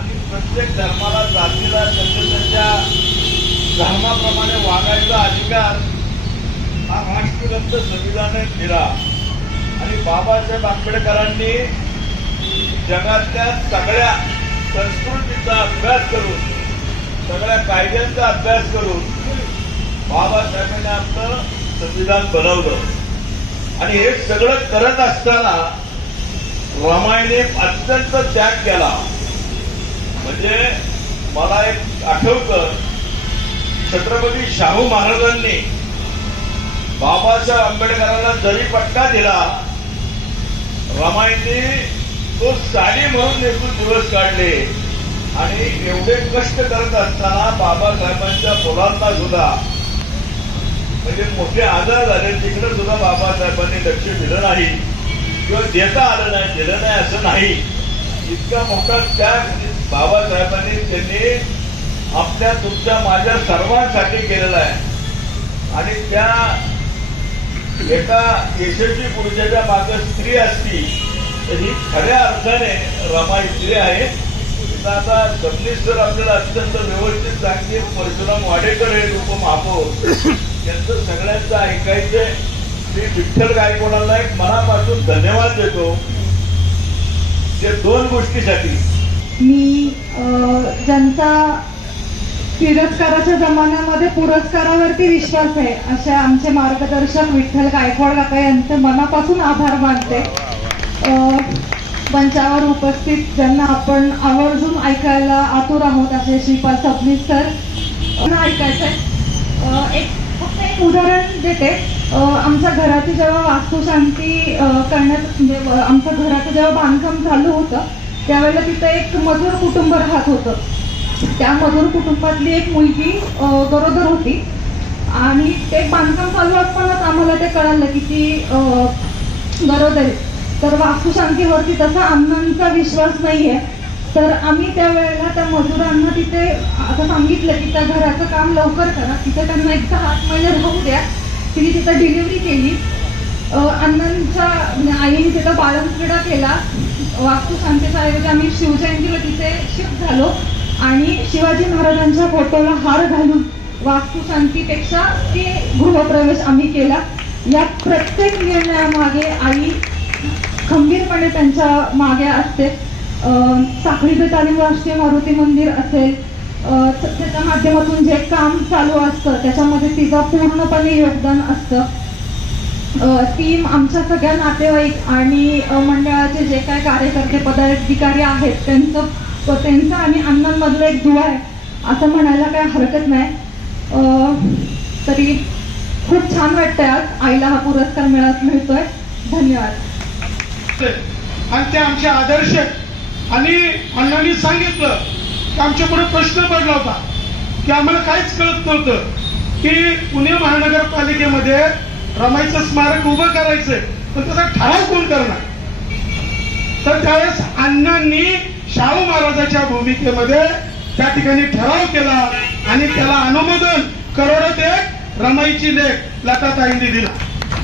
आणि प्रत्येक धर्माला जातीला त्यांच्या धर्माप्रमाणे वागायचा अधिकार हा राष्ट्रग्रंथ संविधानाने दिला। आणि बाबासाहेब आंबेडकरांनी जगातल्या सगळ्या संस्कृतीचा अभ्यास करून सगळ्या कायद्यांचा अभ्यास करून बाबासाहेबांनी आपलं संविधान बनवलं। आणि हे सगळं करत असताना रमाईने अत्यंत त्याग केला। म्हणजे मला एक आठवतं, छत्रपती शाहू महाराजांनी बाबासाहेब आंबेडकरांना जरी पट्टा दिला, रमाईने तो साडी म्हणून नेसून दिवस काढले। आणि एवढे कष्ट करत असताना बाबासाहेबांच्या मुलांना सुद्धा म्हणजे मोठे आजार झाले, तिकडे सुद्धा बाबासाहेबांनी लक्ष दिलं नाही किंवा देता आलं नाही, दिलं नाही असं नाही। इतका मोठा त्याग बाबासाहेबांनी त्यांनी आपल्या तुमच्या माझ्या सर्वांसाठी केलेला आहे। आणि त्या एका यशस्वी पुरुषाच्या मागे स्त्री असती तर ही खऱ्या अर्थाने रमाई स्त्री आहे। आता सबनीस सर आपल्याला अत्यंत व्यवस्थित सांगते, परशुराम वाडेकर हे उपमहापौर यांचं सगळ्यांचं ऐकायचंय। मी विठ्ठल गायकवाडांना एक मनापासून धन्यवाद देतो ते दोन गोष्टीसाठी। मी ज्यांचा तिरस्काराच्या जमान्यामध्ये पुरस्कारावरती विश्वास आहे अशा आमचे मार्गदर्शक विठ्ठल गायकवाड काका यांचे मनापासून आभार मानते। मंचावर उपस्थित ज्यांना आपण आवर्जून ऐकायला आतुर आहोत असे श्रीपाल सबनीस सर ऐकायचंय। फक्त एक उदाहरण देते। आमच्या घराची जेव्हा वास्तुशांती करण्यात म्हणजे आमच्या घराचं जेव्हा बांधकाम चालू होतं त्यावेळेला तिथं एक मजूर कुटुंब राहत होतं। त्या मजूर कुटुंबातली एक मुलगी गरोदर होती आणि ते बांधकाम चालू असतानाच आम्हाला ते कळालं की ती गरोदर आहे। तर वास्तुशांतीवरती तसा अण्णांचा विश्वास नाहीये, तर आम्ही त्यावेळेला त्या मजुरांना तिथे असं सांगितलं की त्या घराचं काम लवकर करा, तिथे त्यांना 1-8 महिने राहू द्या। तिने तिथं डिलिव्हरी केली। अण्णांच्या आईने तिथं बाळंतविडा केला। वास्तुशांतीच्या ऐवजी आम्ही शिवजयंतीला तिथे शिफ्ट झालो आणि शिवाजी महाराजांच्या फोटोला हार घालून वास्तुशांतीपेक्षा ते गृहप्रवेश आम्ही केला। या प्रत्येक निर्णयामागे आई खंबीरपणे त्यांच्या मागे असते। साखळी पे तालीम राष्ट्रीय मारुती मंदिर असेल त्याच्या माध्यमातून जे काम चालू असतं त्याच्यामध्ये तिचं पूर्णपणे योगदान असतं। ती आमच्या सगळ्या नातेवाईक आणि मंडळाचे जे काय कार्यकर्ते पदाधिकारी आहेत त्यांचं आणि अण्णांमधलं एक दुवा आहे असं म्हणायला काही हरकत नाही। तरी खूप छान वाटतंय आज आईला हा पुरस्कार मिळतोय। धन्यवाद। आणि ते आमचे आदर्श आणि अण्णांनी सांगितलं की आमच्या पुढे प्रश्न पडला होता की आम्हाला काहीच कळत नव्हतं की पुणे महानगरपालिकेमध्ये रमाईचं स्मारक उभं करायचंय, पण त्याचा ठराव कोण करणार। तर त्यावेळेस अण्णांनी शाहू महाराजांच्या भूमिकेमध्ये त्या ठिकाणी ठराव केला आणि त्याला अनुमोदन करोडो ते रमाईची लेख लताताईंनी दिला।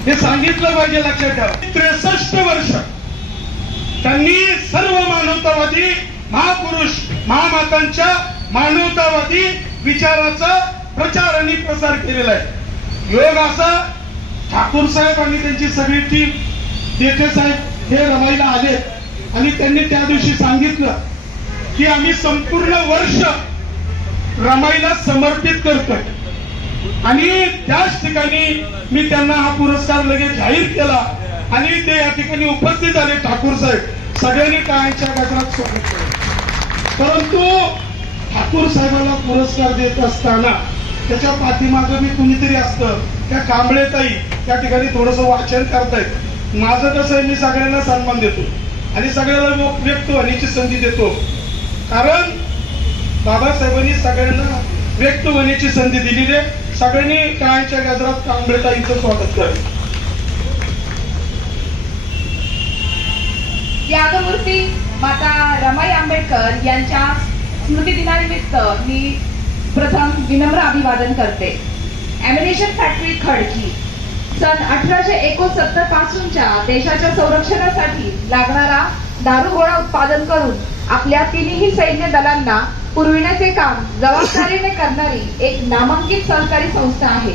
हे सांगितलं पाहिजे, लक्षात ठेवा। 63 वर्ष त्यांनी सर्व मानवतावादी महापुरुष महामातांच्या मानवतावादी विचाराचा प्रचार आणि प्रसार केलेला आहे। योग असा ठाकूर साहेब आणि त्यांची सगळी टीम देठे साहेब हे रमाईला आले आणि त्यांनी त्या दिवशी सांगितलं की आम्ही संपूर्ण वर्ष रमाईला समर्पित करतोय। आणि त्याच ठिकाणी मी त्यांना हा पुरस्कार लगेच जाहीर केला आणि ते या ठिकाणी उपस्थित झाले ठाकूर साहेब, सगळ्यांनी टाळ्यांच्या गजरात स्वागत केलं। परंतु ठाकूर साहेबांना पुरस्कार देत असताना त्याच्या पाठीमागं मी कुणीतरी असतं, त्या कांबळेताई त्या ठिकाणी थोडंसं वाचन करतायत। माझं कसं आहे, मी सगळ्यांना सन्मान देतो आणि सगळ्याला व्यक्त होण्याची संधी देतो, कारण बाबासाहेबांनी सगळ्यांना व्यक्त होण्याची संधी दिलेली आहे। सगळ्यांनी टाळ्यांच्या गजरात कांबळेताईंचं स्वागत करावं। त्यागमूर्ती माता रमाई आंबेडकर यांच्या स्मृतिदिनानिमित्त मी प्रथम विनम्र अभिवादन करते। ॲम्युनिशन फॅक्टरी खडकी सन 1869 पासूनच्या देशाच्या संरक्षणासाठी लागणारा दारुगोळा उत्पादन करून आपल्या तिन्ही सैन्य दलांना पुरविण्याचे काम जबाबदारीने करणारी एक नामांकित सहकारी संस्था आहे.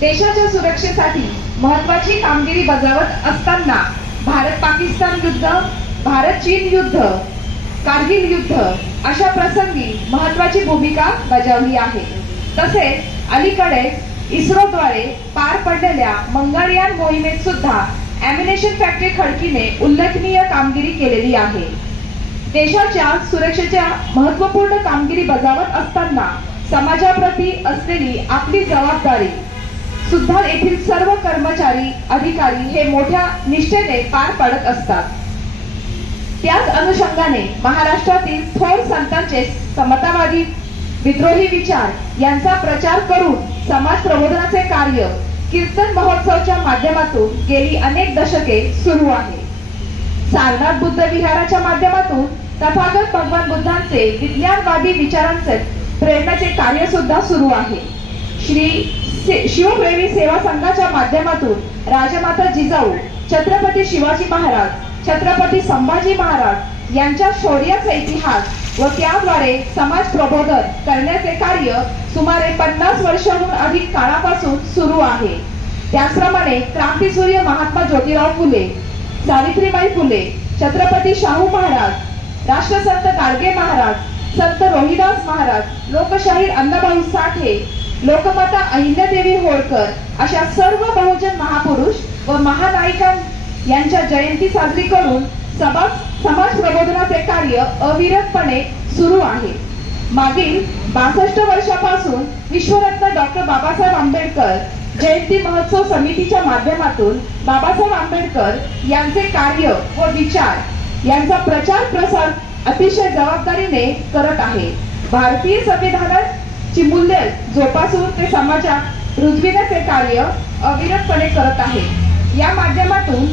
देशाच्या सुरक्षेसाठी महत्वाची कामगिरी बजावत असताना भारत पाकिस्तान युद्ध, भारत चीन युद्ध, कारगिल युद्ध अशा प्रसंगी महत्वाची भूमिका बजावली आहे. तसेच अलीकडे इस्रोद्वारे पार पडलेल्या मंगळयान मोहिमेत सुद्धा अॅम्युनेशन फॅक्टरी खडकीने उल्लेखनीय कामगिरी केलेली आहे. देशाच्या सुरक्षेच्या महत्त्वपूर्ण कामगिरी बजावत असताना समाजाप्रती असलेली आपली जबाबदारी सुद्धा येथील सर्व कर्मचारी अधिकारी हे मोठ्या निष्ठेने पार पाडत असतात. त्याच अनुषंगाने महाराष्ट्रातील थोर संतांचे समतावादी विद्रोही विचार यांचा प्रचार करून समाज प्रबोधनाचे कार्य कीर्तन महोत्सवच्या माध्यमातून गेली अनेक दशके सुरू आहे. सारनाथ बुद्ध विहाराच्या माध्यमातून तथागत भगवान बुद्धांचे विज्ञानवादी विचारांचे प्रेरणाचे कार्य सुद्धा सुरू आहे. श्री शिवप्रेमी सेवा संघाच्या माध्यमातून राजमाता जिजाऊ, छत्रपती शिवाजी महाराज, छत्रपती संभाजी महाराज यांच्या शौर्याचा इतिहास व त्याद्वारे समाज प्रबोधन करण्याचे कार्य सुमारे 50 वर्षांहून अधिक काळापासून सुरू आहे. त्याचप्रमाणे क्रांतीसूर्य महात्मा ज्योतिराव फुले, सावित्रीबाई फुले, छत्रपती शाहू महाराज, राष्ट्रसंत गाडगे महाराज, संत रोहिदास महाराज, लोकशाहीर अण्णाभाऊ साठे, लोकमाता अहिल्यादेवी होळकर अशा सर्व बहुजन महापुरुष व महानायिका यांच्या जयंती साजरी करून समाज प्रबोधनाचे कार्य अविरतपणे सुरू आहे. मागील 62 वर्षापासून विश्वरत्न डॉक्टर बाबासाहेब आंबेडकर जयंती महोत्सव समितीच्या माध्यमातून बाबासाहेब आंबेडकर यांचे कार्य व विचार यांचा प्रचार प्रसार अतिशय जबाबदारीने करत आहे. भारतीय संविधानाची मूल्ये जोपासून ते समाजात रुजविण्याचे कार्य अविरतपणे करत आहे. या माध्यमातून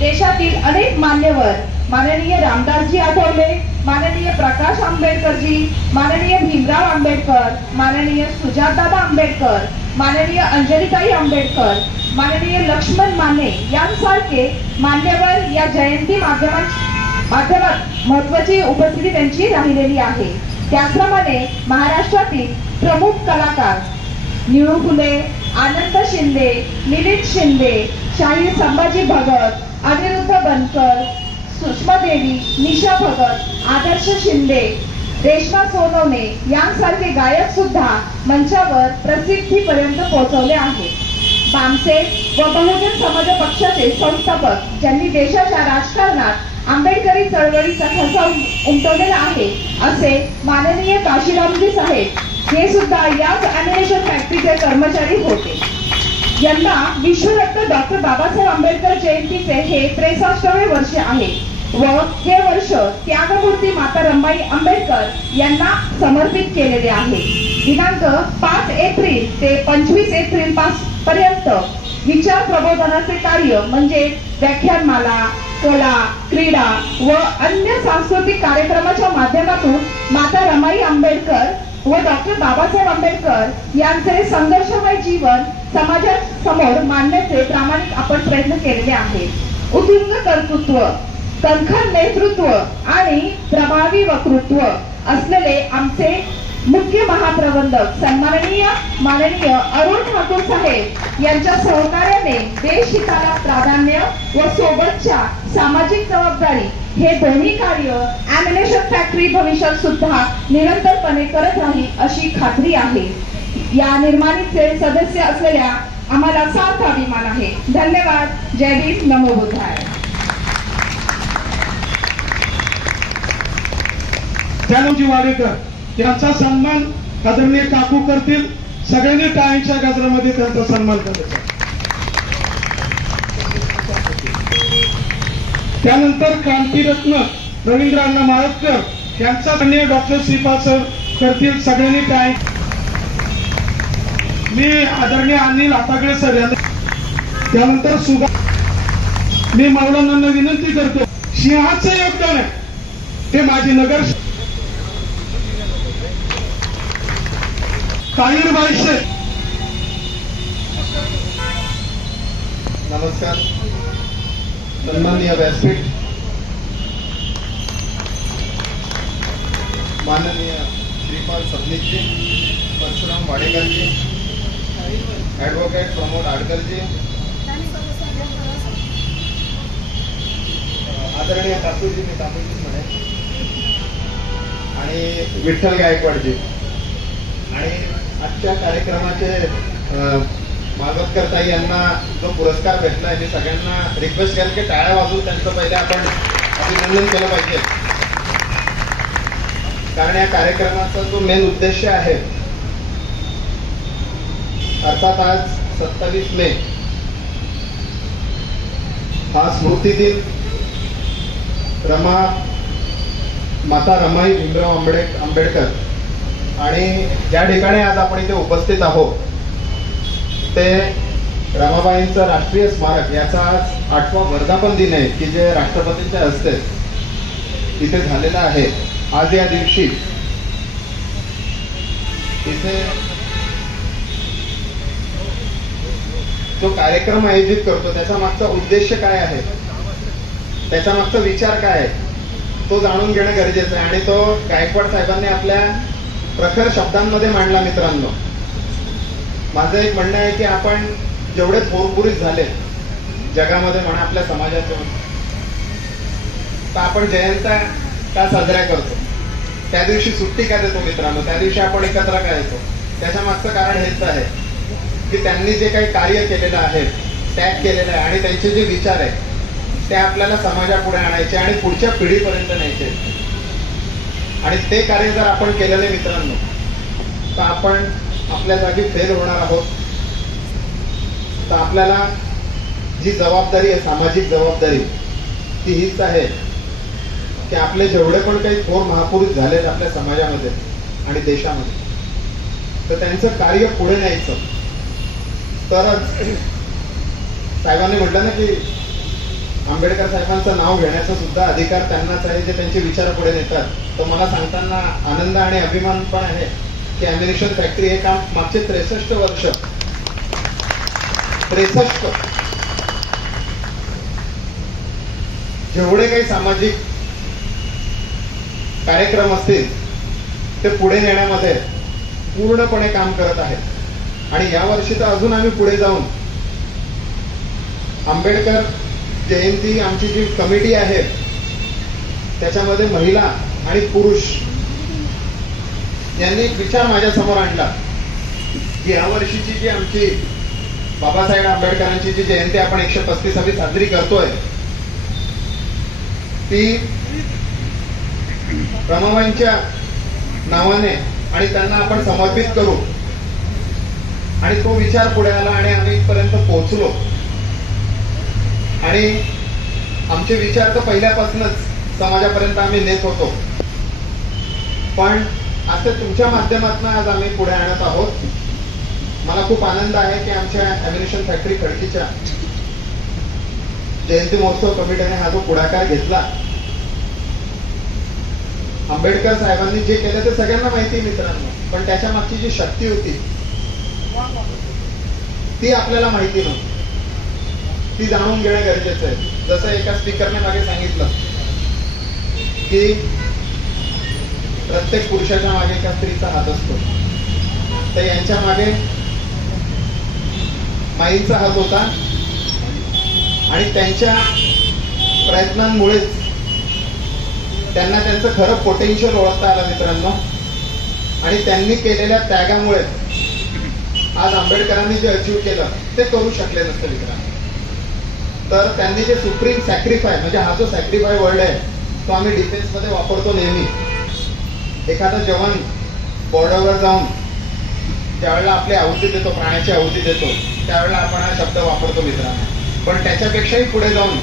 देशातील अनेक मान्यवर माननीय रामदासजी आठवले, माननीय प्रकाश आंबेडकरजी, माननीय भीमराव आंबेडकर, माननीय सुजातदादा आंबेडकर, माननीय अंजलीताई आंबेडकर, माननीय लक्ष्मण माने यांसारखे मान्यवर या जयंती माध्यमात महत्वाची उपस्थिती त्यांची राहिलेली आहे. त्याचप्रमाणे महाराष्ट्रातील प्रमुख कलाकार निळू फुले, आनंद शिंदे, मिलिंद शिंदे, शाहीर संभाजी भगत, अनिरुद्ध बनकर, सुषमा देवी, निशा भगत, आदर्श शिंदे, रेश्मा सोनवणे यांसारखे गायक सुद्धा मंचावर प्रसिद्धीपर्यंत पोहोचवले आहेत. बामसे व बहुजन समाज पक्षाचे संस्थापक ज्यांनी देशाच्या राजकारणात आंबेडकरी चळवळीचा ठसा उमटवलेला आहे असे माननीय काशीरामजी साहेब हे सुद्धा याच अॅम्युनेशन फॅक्टरीचे कर्मचारी होते. यंदा विश्वरत्न डॉक्टर बाबासाहेब आंबेडकर जयंतीचे हे 63वे वर्ष आहे व हे वर्ष त्यागमूर्ती माता रमाई आंबेडकर यांना समर्पित केलेले आहे. दिनांक 5 एप्रिल ते 25 एप्रिल पर्यंत विचार प्रबोधनाचे कार्य म्हणजे व्याख्यानमाला, कला, क्रीडा व अन्य सांस्कृतिक कार्यक्रमाच्या माध्यमातून माता रमाई आंबेडकर व डॉक्टर बाबासाहेब आंबेडकर यांचे संघर्षमय जीवन समाजासमोर मांडण्याचे प्रामाणिक आपण प्रयत्न केलेले आहेत. उत्तुंग कर्तृत्व, कणखर नेतृत्व आणि प्रभावी वक्तृत्व असलेले आमचे मुख्य महाप्रबंधक सन्माननीय माननीय अरुण ठाकूर साहेब यांच्या सहकार्याने देशहिताला प्राधान्य व सोबतच्या सामाजिक जबाबदारी हे दोन्ही कार्य अॅम्युनेशन फॅक्टरी भविष्यात सुद्धा निरंतरपणे करत राहील अशी खात्री आहे. या निर्माणीचे सदस्य असलेल्या आम्हाला सार्थ अभिमान आहे. धन्यवाद. जय भीम, नमो बुद्धाय. त्यानंजी वाडेकर यांचा सन्मान आदरणीय काकू करतील. सगळ्यांनी टाळ्यांच्या गजरामध्ये त्यांचा सन्मान करायचा. त्यानंतर क्रांतीरत्न रवींद्र अण्णा माळतकर यांचा माननीय डॉक्टर श्रीपाद सर करतील. सगळ्यांनी टाळ्या. मी आदरणीय अनिल आतागळे सर यांना. त्यानंतर मी मौलानांना विनंती करतो, सिंहाचं योगदान आहे ते माझी नगर ताहिरबाई शेख. नमस्कार. सन्माननीय व्यासपीठ, माननीय श्रीपाल सबनीसजी, परशुराम वाडेकरजी, ॲडव्होकेट प्रमोद आडकरजी, आदरणीय काकूजी, मी काकूजीच म्हणेन, आणि विठ्ठल गायकवाडजी. आणि आजच्या कार्यक्रमाचे मागवतकरताई यांना जो पुरस्कार भेटला आहे, मी सगळ्यांना रिक्वेस्ट केलं की टाळ्या वाजवून त्यांचं पहिले आपण अभिनंदन केलं पाहिजे. कारण या कार्यक्रमाचा जो मेन उद्देश आहे, अर्थात आज 27 मे हा स्मृती दिन माता रमाई भीमराव आंबेडकर आणि ज्या ठिकाणी आज आपण इथे उपस्थित आहोत ते रमाबाईंचं राष्ट्रीय स्मारक, याचा आज 8वा वर्धापन दिन आहे की जे राष्ट्रपतींच्या हस्ते इथे झालेला आहे. आज या दिवशी इथे जो कार्यक्रम आयोजित करतो त्याचा मागचा उद्देश काय आहे, त्याचा मागचा विचार काय आहे, तो जाणून घेणं गरजेचं आहे. आणि तो गायकवाड साहेबांनी आपल्या प्रखर शब्दांमध्ये मांडला. मित्रांनो, माझं एक म्हणणं आहे की आपण जेवढे थोरपुरीत झाले जगामध्ये म्हणा, आपल्या समाजाचे, तर आपण जयंत्या का साजऱ्या करतो, त्या दिवशी सुट्टी का देतो मित्रांनो, त्या दिवशी आपण एकत्र का येतो, त्याच्या मागचं कारण हेच आहे की त्यांनी जे काही कार्य केलेलं आहे, त्याग केलेलं आहे आणि त्यांचे जे विचार आहे ते आपल्याला समाजापुढे आणायचे आणि पुढच्या पिढीपर्यंत न्यायचे. आणि ते कार्य जर आपण केलेले मित्रांनो, तर आपण आपल्या जागी फेल होणार आहोत. तर आपल्याला जी जबाबदारी आहे, सामाजिक जबाबदारी, ती हीच आहे की आपले जेवढे पण काही थोर महापुरुष झालेत आपल्या समाजामध्ये आणि देशामध्ये, तर त्यांचं कार्य पुढे न्यायचं. तरच साहेबांनी म्हटलं ना की आंबेडकर साहेबांचं नाव घेण्याचा सुद्धा अधिकार त्यांनाच आहे जे त्यांचे विचार पुढे नेतात. तर मला सांगताना आनंद आणि अभिमान पण आहे की ॲम्युनिशन फॅक्टरी हे काम मागचे 63 वर्ष, 63 जेवढे काही सामाजिक कार्यक्रम असतील ते पुढे नेण्यामध्ये पूर्णपणे काम करत आहे. आणि यावर्षी तर अजून आम्ही पुढे जाऊन आंबेडकर जयंती आमची जी कमिटी आहे त्याच्यामध्ये महिला आणि पुरुष यांनी एक विचार माझ्या समोर आणला की यावर्षीची जी आमची बाबासाहेब आंबेडकरांची जी जयंती आपण 135वी साजरी करतोय, ती रमाबाईंच्या नावाने आणि त्यांना आपण समर्पित करू. आणि तो विचार पुढे आला आणि आम्ही इथपर्यंत पोहोचलो. आणि आमचे विचार तर पहिल्यापासूनच समाजापर्यंत आम्ही नेत होतो, पण आता तुमच्या माध्यमातून आज आम्ही पुढे आणत आहोत. मला खूप आनंद आहे की आमच्या ॲम्युनिशन फॅक्टरी खडकीच्या जयंती महोत्सव कमिटीने हा जो पुढाकार घेतला. आंबेडकर साहेबांनी जे केलं ते सगळ्यांना माहिती मित्रांनो, पण त्याच्या मागची जी शक्ती होती ती आपल्याला माहिती नव्हती. ती जाणून घेणं गरजेचं आहे. जसं एका स्पीकरने मागे सांगितलं की प्रत्येक पुरुषाच्या मागे एका स्त्रीचा हात असतो, तर यांच्या मागे माईंचा हात होता आणि त्यांच्या प्रयत्नांमुळेच त्यांना त्यांचं खरं पोटेन्शियल ओळखता आलं मित्रांनो. आणि त्यांनी केलेल्या त्यागामुळे आज आंबेडकरांनी जे अचीव्ह केलं ते करू शकले नसते मित्रांनो. तर त्यांनी जे सुप्रीम सॅक्रिफाय, म्हणजे हा जो सॅक्रिफाय वर्ड आहे तो आम्ही डिफेन्समध्ये वापरतो नेहमी. एखादा जवान बॉर्डरवर जाऊन ज्यावेळेला आपली आहुती देतो, प्राण्याची आहुती देतो, त्यावेळेला आपण हा शब्द वापरतो मित्रांनो. पण त्याच्यापेक्षाही पुढे जाऊन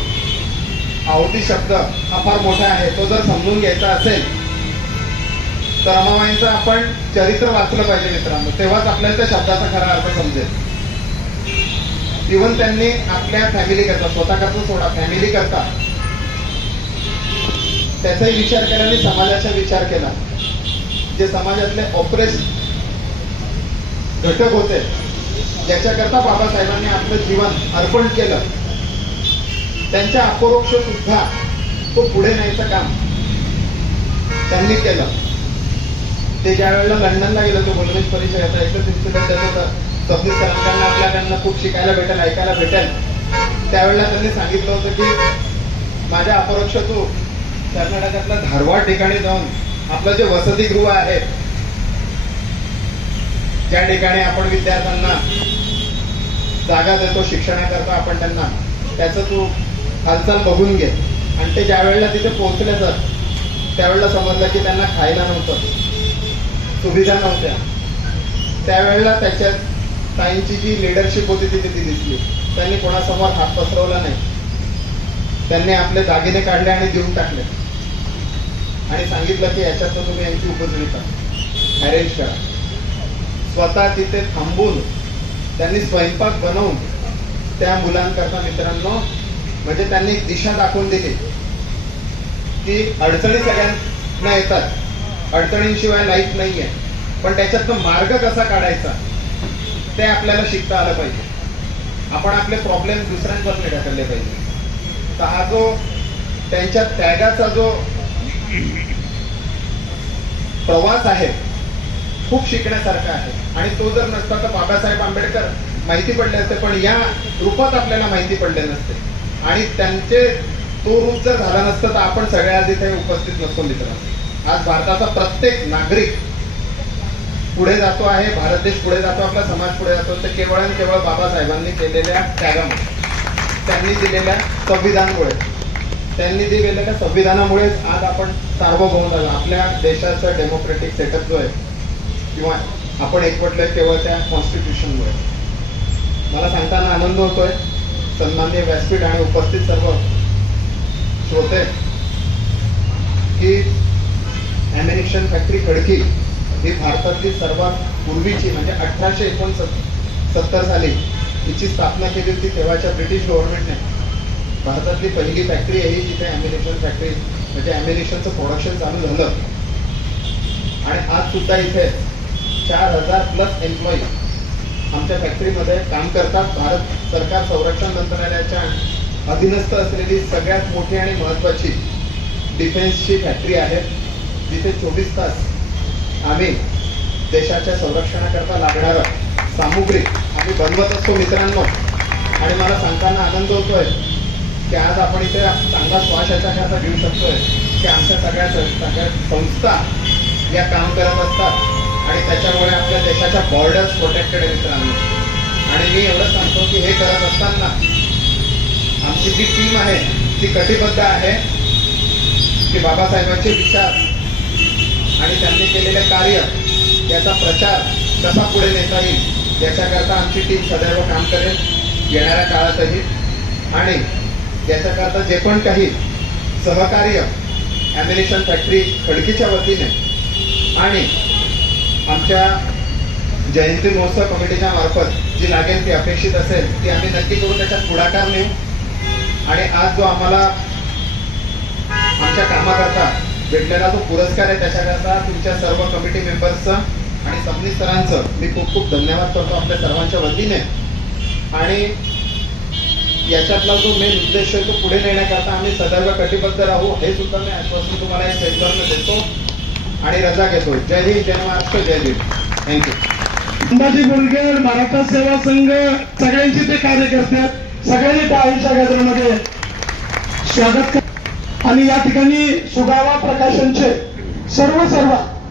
आहुती शब्द हा फार मोठा आहे. तो जर समजून घ्यायचा असेल तर रमाबाईंचं आपण चरित्र वाचलं पाहिजे मित्रांनो, तेव्हाच आपल्याला त्या शब्दाचा खरा अर्थ समजेल. इव्हन त्यांनी आपल्या फॅमिली करता, स्वतः करता सोडा, फॅमिली करता त्याचाही विचार केला आणि समाजाचा विचार केला. जे समाजातले ऑपरेस घटक होते ज्याच्याकरता बाबासाहेबांनी आपलं जीवन अर्पण केलं, त्यांच्या अपरोक्ष सुद्धा तो पुढे न्यायचं काम त्यांनी केलं. ते ज्या वेळेला लंडनला गेलो तो गोलमेज परिचयाचा एकच इन्सिडेंट त्याचं सबनीस सरांकडनं आपल्याकडनं खूप शिकायला भेटेल, ऐकायला भेटेल. त्यावेळेला त्यांनी सांगितलं होतं की माझ्या अपरोक्ष तू कर्नाटकातल्या धारवाड ठिकाणी जाऊन आपलं जे वसतिगृह आहे, ज्या ठिकाणी आपण विद्यार्थ्यांना जागा देतो शिक्षणाकरता आपण त्यांना, त्याचं तू हालचाल बघून घे. आणि ते ज्या वेळेला तिथे पोहोचले सर, त्यावेळेला समजलं की त्यांना खायला नव्हतं, सुविधा नव्हत्या. त्यावेळेला त्याच्यात ताईंची जी लिडरशिप होती ती दिसली. त्यांनी कोणासमोर हात पसरवला नाही, त्यांनी आपले दागिने काढले आणि देऊन टाकले आणि सांगितलं की याच्यातून तुम्ही यांची उपजीविका अरेंज करा. स्वतः तिथे थांबून त्यांनी स्वयंपाक बनवून त्या मुलांकरता मित्रांनो, म्हणजे त्यांनी दिशा दाखवून दिली की अडचणी सगळ्यांना येतात, अडचणींशिवाय लाईफ नाहीये, पण त्याच्यातनं मार्ग कसा काढायचा ते आपल्याला शिकता आलं पाहिजे. आपण आपले प्रॉब्लेम दुसऱ्यांवर नाही ढकलले पाहिजे. तर हा जो त्यांच्या त्यागाचा जो प्रवास आहे खूप शिकण्यासारखा आहे. आणि तो जर नसता तर बाबासाहेब आंबेडकर माहिती पडले असते, पण या रूपात आपल्याला माहिती पडले नसते. आणि त्यांचे तो रूप जर झाला नसतं तर आपण सगळ्या आधी इथे उपस्थित नसतो मित्रांनो. आज भारताचा प्रत्येक नागरिक पुढे जातो आहे, भारत देश पुढे जातो, आपला समाज पुढे जातो, तर केवळ आणि केवळ बाबासाहेबांनी केलेल्या त्यागामुळे, त्यांनी दिलेल्या संविधानामुळे, त्यांनी दिलेल्या संविधानामुळेच आज आपण सार्वभौम झालो. आपल्या देशाचा डेमोक्रेटिक सेटअप जो आहे किंवा आपण एकवटलोय केवळ त्या कॉन्स्टिट्यूशनमुळे. मला सांगताना आनंद होतोय सन्माननीय व्यासपीठ आणि उपस्थित सर्व श्रोते की ॲम्युनिशन फॅक्टरी खडकी ही भारतातली सर्वात पूर्वीची, म्हणजे 1869 साली हिची स्थापना केली होती तेव्हाच्या ब्रिटिश गव्हर्नमेंटने. भारतातली पहिली फॅक्टरी आहे जिथे ॲम्युनिशन फॅक्टरी म्हणजे ॲम्युनिशनचं प्रोडक्शन चालू झालं. आणि आज सुद्धा इथे 4000+ एम्प्लॉई आमच्या फॅक्टरीमध्ये काम करतात. भारत सरकार संरक्षण मंत्रालयाच्या अधीनस्थ असलेली सगळ्यात मोठी आणि महत्वाची डिफेन्सची फॅक्टरी आहे, जिथे 24 तास आम्ही देशाच्या संरक्षणाकरता लागणारं सामुग्री आम्ही बनवत असतो मित्रांनो. आणि मला सांगताना आनंद होतोय की आज आपण इथे चांगला श्वास याच्याकरता घेऊ शकतोय की आमच्या सगळ्या संस्था या काम करत असतात आणि त्याच्यामुळे आपल्या देशाच्या बॉर्डर्स प्रोटेक्टेड आहे मित्रांनो. आणि मी एवढं सांगतो की हे करत असताना आमची जी टीम आहे ती कटिबद्ध आहे की बाबासाहेबांचे विचार आणि त्यांनी केलेले कार्य याचा प्रचार कसा पुढे नेता येईल याच्याकरता आमची टीम सदैव काम करेल येणाऱ्या काळातही. आणि याच्याकरता जे पण काही सहकार्य ॲम्युनिशन फॅक्टरी खडकीच्या वतीने आणि आमच्या जयंती महोत्सव कमिटीच्या मार्फत जी लागेल ती अपेक्षित असेल ती आम्ही नक्की करून त्याच्यात पुढाकार नेऊ. आणि आज जो आम्हाला आमच्या कामाकरता भेटलेला जो पुरस्कार आहे त्याच्याकरता तुमच्या सर्व कमिटी मेंबर्सचं आणि सबनीस सरांचं मी खूप खूप धन्यवाद करतो आपल्या सर्वांच्या वतीने. आणि याच्यातला जो मेन उद्देश आहे तो पुढे नेण्याकरता आम्ही सदैव कटिबद्ध राहू हे सुद्धा मी आश्वासन तुम्हाला या स्टेजवरनं देतो आणि रजा घेतो. जय हिंद, जय महाराष्ट्र, जय भीम. थँक्यू. संभाजी गुरगेड मराठा सेवा संघ सगळ्यांचे ते कार्यकर्ते आहेत. सगळ्यांनी त्या आयुष्या गॅदरमध्ये स्वागत कर. आणि या ठिकाणी सुगावा प्रकाशनचे सर्व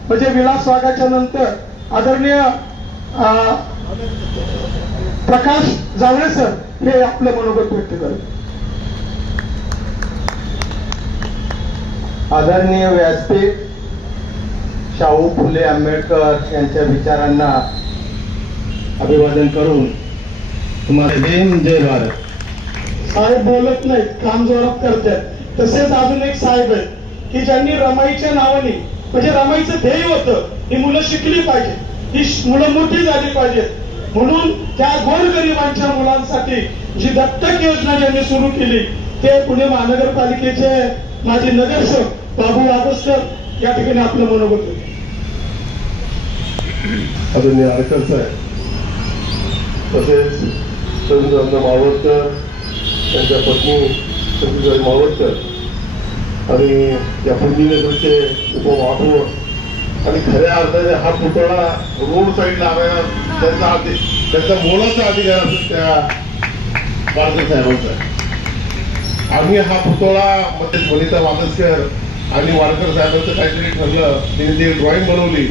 म्हणजे विलास वाघाच्या नंतर आदरणीय प्रकाश जावळे सर हे आपलं मनोगत व्यक्त करत. आदरणीय व्यासपीठ शाहू फुले आंबेडकर यांच्या विचारांना अभिवादन करून तुम्हाला जय भारत. साहेब बोलत नाहीत, काम जोरात करतात. तसेच अजून एक साहेब आहेत की ज्यांनी रमाईच्या नावाने म्हणजे रमाईचं ध्येय होतं ही मुलं शिकली पाहिजेत, ही मुलं मोठी झाली पाहिजेत म्हणून त्या गोरगरिबांच्या मुलांसाठी जी दत्तक योजना ज्यांनी सुरू केली ते पुणे महानगरपालिकेचे माजी नगरसेवक बाबू वागसकर या ठिकाणी आपलं मनोगत होते. आदरणीय आरकर साहेब तसेच रवींद्रनाथ मावळकर त्यांच्या पत्नी सतीबाई मावळकर आणि या पुणेनगरचे उपमहापौर आणि खऱ्या अर्थाने हा पुतळा रोड साईड लावायला त्यांचा मोलाचा अधिकार असेल त्या वारकर साहेबांचा. आम्ही हा पुतळा मध्ये वनिता वागसकर आणि वारकर साहेबांचं काहीतरी ठरलं, त्यांनी ती ड्रॉइंग बनवली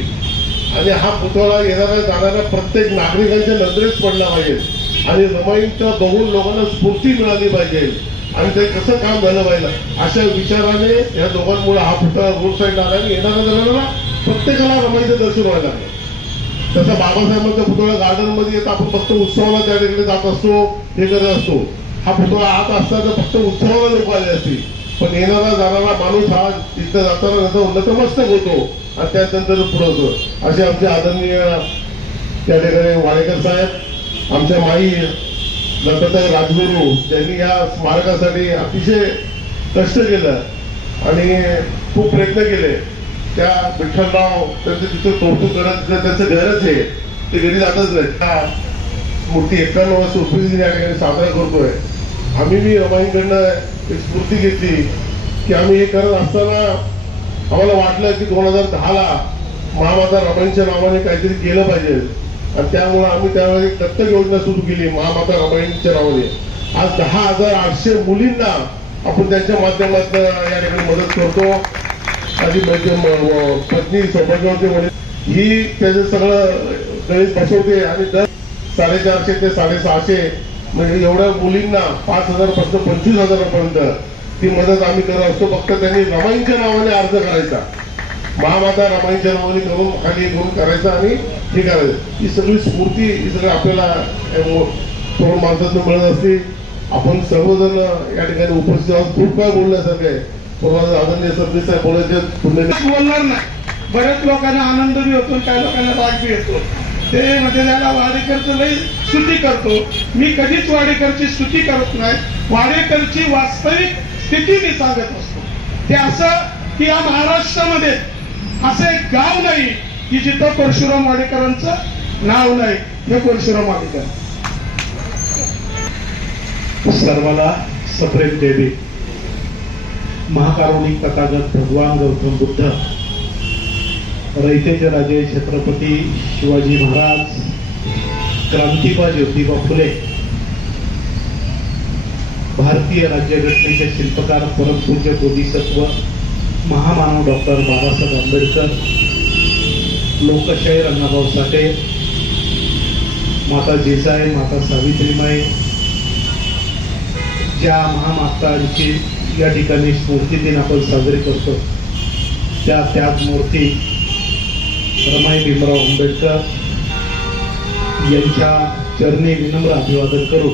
आणि हा पुतळा येणाऱ्या जाणाऱ्या प्रत्येक नागरिकांच्या नजरेत पडला पाहिजे आणि रमाईंच्या बघून लोकांना स्फूर्ती मिळाली पाहिजे आणि ते कसं काम झालं पाहिजे अशा विचाराने या दोघांमुळे हा पुतळा रोड साईड आला आणि येणाऱ्या जाणाऱ्याला प्रत्येकाला रमाईचं दर्शन व्हायला लागलं. तसा बाबासाहेबांचा पुतळा गार्डन मध्ये येत आपण फक्त उत्सवाला त्या ठिकाणी जात असतो, हे करत असतो. हा पुतळा आत असताना फक्त उत्सवाला लोक आले असते, पण येणारा जाणारा माणूस हा तिथं जाताना त्याचा नतमस्तक होतो आणि त्यानंतर पुढं होतो. असे आमचे आदरणीय त्या ठिकाणी वाडेकर साहेब, आमच्या माई दत्तात्रय राजगुरू, ज्यांनी या स्मारकासाठी अतिशय कष्ट केलं आणि खूप प्रयत्न केले. त्या विठ्ठलराव त्यांचं तिथं कौतुक करत, त्यांचं घरच आहे, ते घरी जातच नाही. त्या मूर्ती 51 वर्ष उत्पत्ती या ठिकाणी साजरा करतोय. आम्ही मी रमाईंकडनं एक स्फूर्ती घेतली की आम्ही हे करत असताना आम्हाला वाटलं की 2010ला महामाता रमाईंच्या नावाने काहीतरी केलं पाहिजे आणि त्यामुळे आम्ही त्यावेळी दत्तक योजना सुरू केली महामाता रमाईंच्या नावाने. आज 10,800 मुलींना आपण त्यांच्या माध्यमातून या ठिकाणी मदत करतो. माझी पत्नी सौभाग्यवती म्हणे ही त्याचं सगळं गणित बसवते आणि दर 450 ते 650 म्हणजे एवढ्या मुलींना 5,000 पासून 25,000 ती मदत आम्ही करत असतो. फक्त त्यांनी रमाईंच्या नावाने अर्ज करायचा, महामाता रमाईंच्या नावाने करून खाली करून करायचा आणि हे करायचं. ही सगळी स्फूर्ती ही सगळं आपल्याला थोडं माणसातून मिळत असते. आपण सर्वजण या ठिकाणी उपस्थित आहोत. खूप काय बोलण्यासारखं आहे. आदरणीय सरदेसाई साहेब बोलायचे बोलणार नाही. बऱ्याच लोकांना आनंद बी होतो, काही लोकांना राग बी येतो. ते म्हणजे त्याला वाडेकरचं लई स्तुती करतो. मी कधीच वाडेकरची स्तुती करत नाही. वाडेकरची वास्तविक स्थिती मी सांगत असतो. ते असं की या महाराष्ट्रामध्ये असं एक गाव नाही की जिथं परशुराम वाडेकरांचं नाव नाही. हे परशुराम वाडेकर. सर्वाला सप्रेम देवी. महाकारुणिक तथागत भगवान गौतम बुद्ध, रयतेचे राजे छत्रपती शिवाजी महाराज, क्रांतिबा ज्योतिबा फुले, भारतीय राज्यघटनेचे शिल्पकार परमपूज्य बोधिसत्व महामानव डॉक्टर बाबासाहेब आंबेडकर, लोकशाहीर अण्णाभाऊ साठे, माता जिजाई, माता सावित्रीमाई, ज्या महामातांची या ठिकाणी स्मृती दिन आपण साजरी करतो त्या त्यागमूर्ती रमाई भीमराव आंबेडकर यांच्या चरणी विनम्र अभिवादन करू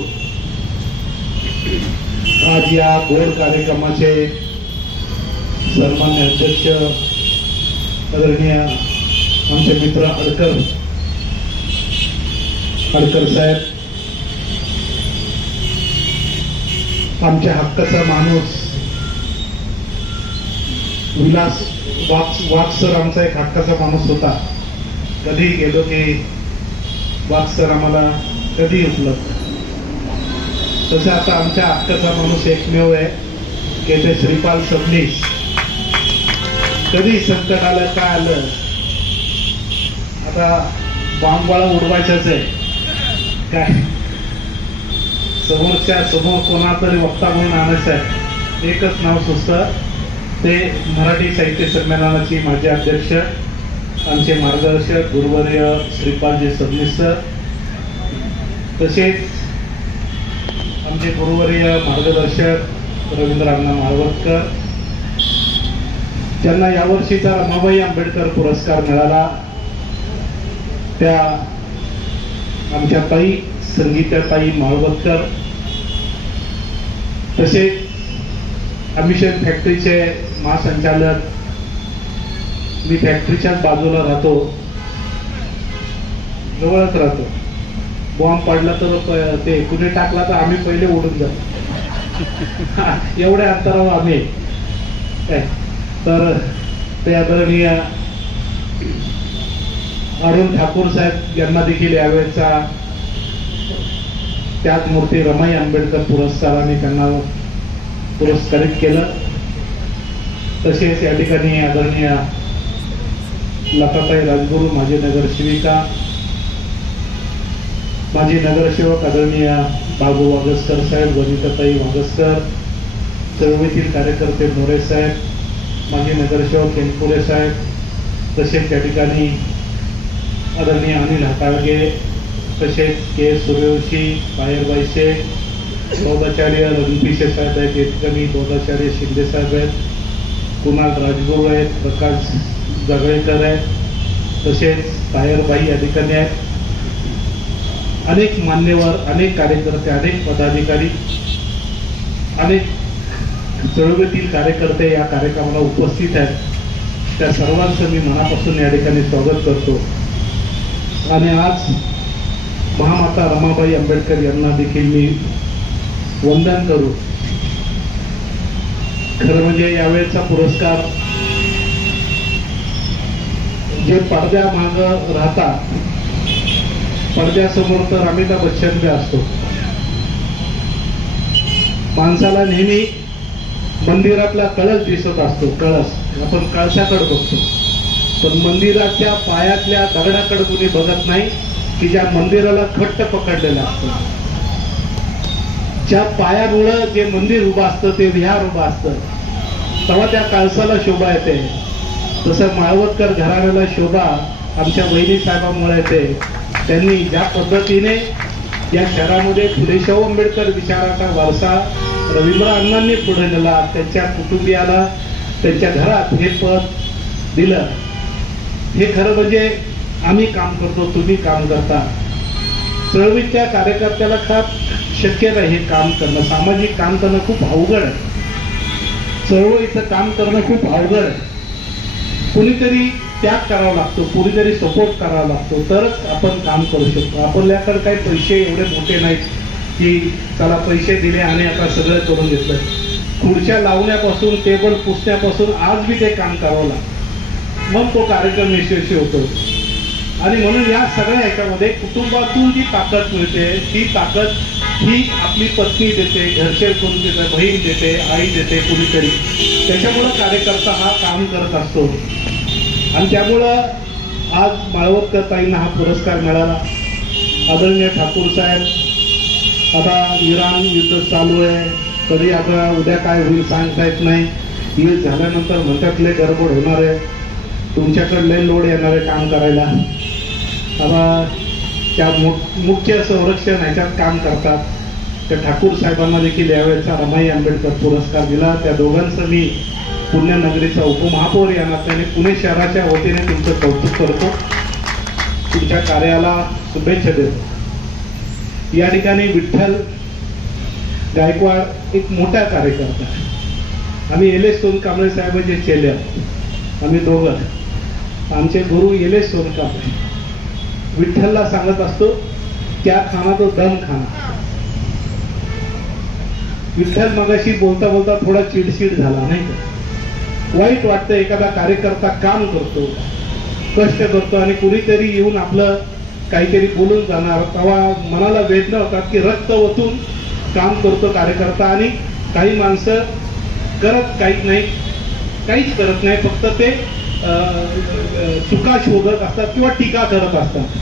आज या गोड कार्यक्रमाचे सन्मान्य अध्यक्ष आदरणीय आमचे मित्र अडकर साहेब, आमच्या हक्काचा माणूस विलास वाघ सर आमचा एक हक्काचा माणूस होता. कधी गेलो की वाघ सर आम्हाला कधी उपलब्ध. तसे आता आमच्या हक्काचा माणूस एकमेव आहे की ते श्रीपाल सबनीस. कधी संकट आलं काय आलं, आता बांगवाळा उडवायचंच आहे काय, समोर कोणा तरी वक्ता म्हणून आणायचं आहे. एकच नाव सुचतं, ते मराठी साहित्य संमेलनाचे माजी अध्यक्ष आमचे मार्गदर्शक गुरुवर्य श्रीपालजी सबनीस सर, तसेच आमचे गुरुवर्य मार्गदर्शक रवींद्र अण्णा माळवतकर, ज्यांना यावर्षीचा रमाबाई आंबेडकर पुरस्कार मिळाला, त्या आमच्या ताई संगीताताई माळवतकर, तसेच अमिशन फॅक्टरीचे महासंचालक. मी फॅक्टरीच्याच बाजूला राहतो, जवळच राहतो. बॉम्ब पडला तर ते कुणी टाकला तर आम्ही पहिले उडून जातो एवढ्या अंतरावर आम्ही. तर ते आदरणीय अरुण ठाकूर साहेब यांना देखील यावेळेचा त्याच मूर्ती रमाई आंबेडकर पुरस्काराने त्यांना पुरस्कारित केलं. तसेच या ठिकाणी आदरणीय लताताई राजगुरू, माजी नगरसेविका, माजी नगरसेवक आदरणीय बाबू वागसकर साहेब, वनिताताई वागसकर, चळवळीतील कार्यकर्ते मोरे साहेब, माजी नगरसेवक केनपुरे साहेब, तसेच त्या ठिकाणी आदरणीय अनिल हाताळगे, तसेच के सूर्यवंशी, पायरबाई शेख, बौद्धाचार्य रणपिसे साहेब आहेत, या ठिकाणी बौद्धाचार्य शिंदे साहेब आहेत, कुणाल राजगुरू आहेत, प्रकाश जगळेकर आहेत, तसेच पायरबाई या ठिकाणी आहेत. अनेक मान्यवर, अनेक कार्यकर्ते, अनेक पदाधिकारी, अनेक चळवळीतील कार्यकर्ते या कार्यक्रमाला उपस्थित आहेत. त्या सर्वांचं मी मनापासून या ठिकाणी स्वागत करतो. आणि आज महामाता रमाबाई आंबेडकर यांना देखील मी वंदन करू. खरं म्हणजे यावेळेचा पुरस्कार जे पडद्यामाग राहतात, पडद्यासमोर तर अमिताभ बच्चन बी असतो. माणसाला नेहमी मंदिरातला कळस दिसत असतो, कळस आपण कळसाकडे बघतो, पण मंदिराच्या पायातल्या दगडाकडे कुणी बघत नाही की ज्या मंदिराला घट्ट पकडलेलं असतं. ज्या पायामुळं जे मंदिर उभं असतं, ते विहार उभं असतं, तेव्हा त्या कळसाला शोभा येते. तसं माळवदकर घराण्याला शोभा आमच्या वहिनी साहेबांमुळे येते. त्यांनी ज्या पद्धतीने या शहरामध्ये फुले शाहू आंबेडकर विचाराचा वारसा रवींद्र अण्णांनी पुढे नेला, त्यांच्या कुटुंबियाला त्यांच्या घरात हे पद दिलं, हे खरं म्हणजे आम्ही काम करतो, तुम्ही काम करता. चळवळीच्या कार्यकर्त्याला खास शक्य नाही हे काम करणं. सामाजिक काम करणं खूप अवघड आहे. चळवळीचं काम करणं खूप अवघड आहे. कुणीतरी त्याग करावा लागतो, कुणीतरी सपोर्ट करावा लागतो, तरच आपण काम करू शकतो. आपल्याकडे काही पैसे एवढे मोठे नाहीत की त्याला पैसे दिले आणि आता सगळं करून घेतलं. खुर्च्या लावण्यापासून, टेबल पुसण्यापासून आज बी ते काम करावं लागतं, मग तो कार्यक्रम यशस्वी होतो. आणि म्हणून या सगळ्या ह्याच्यामध्ये कुटुंबातून जी ताकद मिळते, ती ताकद ही आपली पत्नी देते, घरचे कोण देते, बहीण देते, आई देते, कुणीतरी. त्याच्यामुळं कार्यकर्ता हा काम करत असतो. आणि त्यामुळं आज माळवदकर ताईंना हा पुरस्कार मिळाला. आदरणीय ठाकूर साहेब, आता इराण युद्ध चालू आहे, कधी आता उद्या काय होईल सांगता येत नाही. युद्ध झाल्यानंतर म्हणतात लय गडबड होणार आहे, तुमच्याकडे लय लोड येणार आहे काम करायला. आता त्या मुख्य संरक्षण ह्याच्यात काम करतात त्या ठाकूर साहेबांना देखील यावेळेचा रमाई आंबेडकर पुरस्कार दिला. त्या दोघांचं मी पुण्यनगरीचा उपमहापौर या नात्याने पुणे शहराच्या वतीने तुमचं कौतुक करतो, तुमच्या कार्याला शुभेच्छा देतो. या ठिकाणी विठ्ठल गायकवाड एक मोठा कार्यकर्ता. आम्ही एल.एस. सोनकांबळे साहेबांचे चेले आहोत, आम्ही दोघं. आमचे गुरु एल.एस. सोनकांबळे विठ्ठलला सांगत असतो, क्या खाना तो दम खाना. विठ्ठल मगाशी बोलता बोलता थोडा चिडचिड झाला नाही का, वाईट वाटतं. एखादा कार्यकर्ता काम करतो, कष्ट करतो आणि कुणीतरी येऊन आपलं काहीतरी बोलून जाणार, तेव्हा मनाला वेदना होतात की रक्त ओतून काम करतो कार्यकर्ता आणि काही माणसं करत काहीच नाही, काहीच करत नाही, फक्त ते चुका शोधत असतात किंवा टीका करत असतात.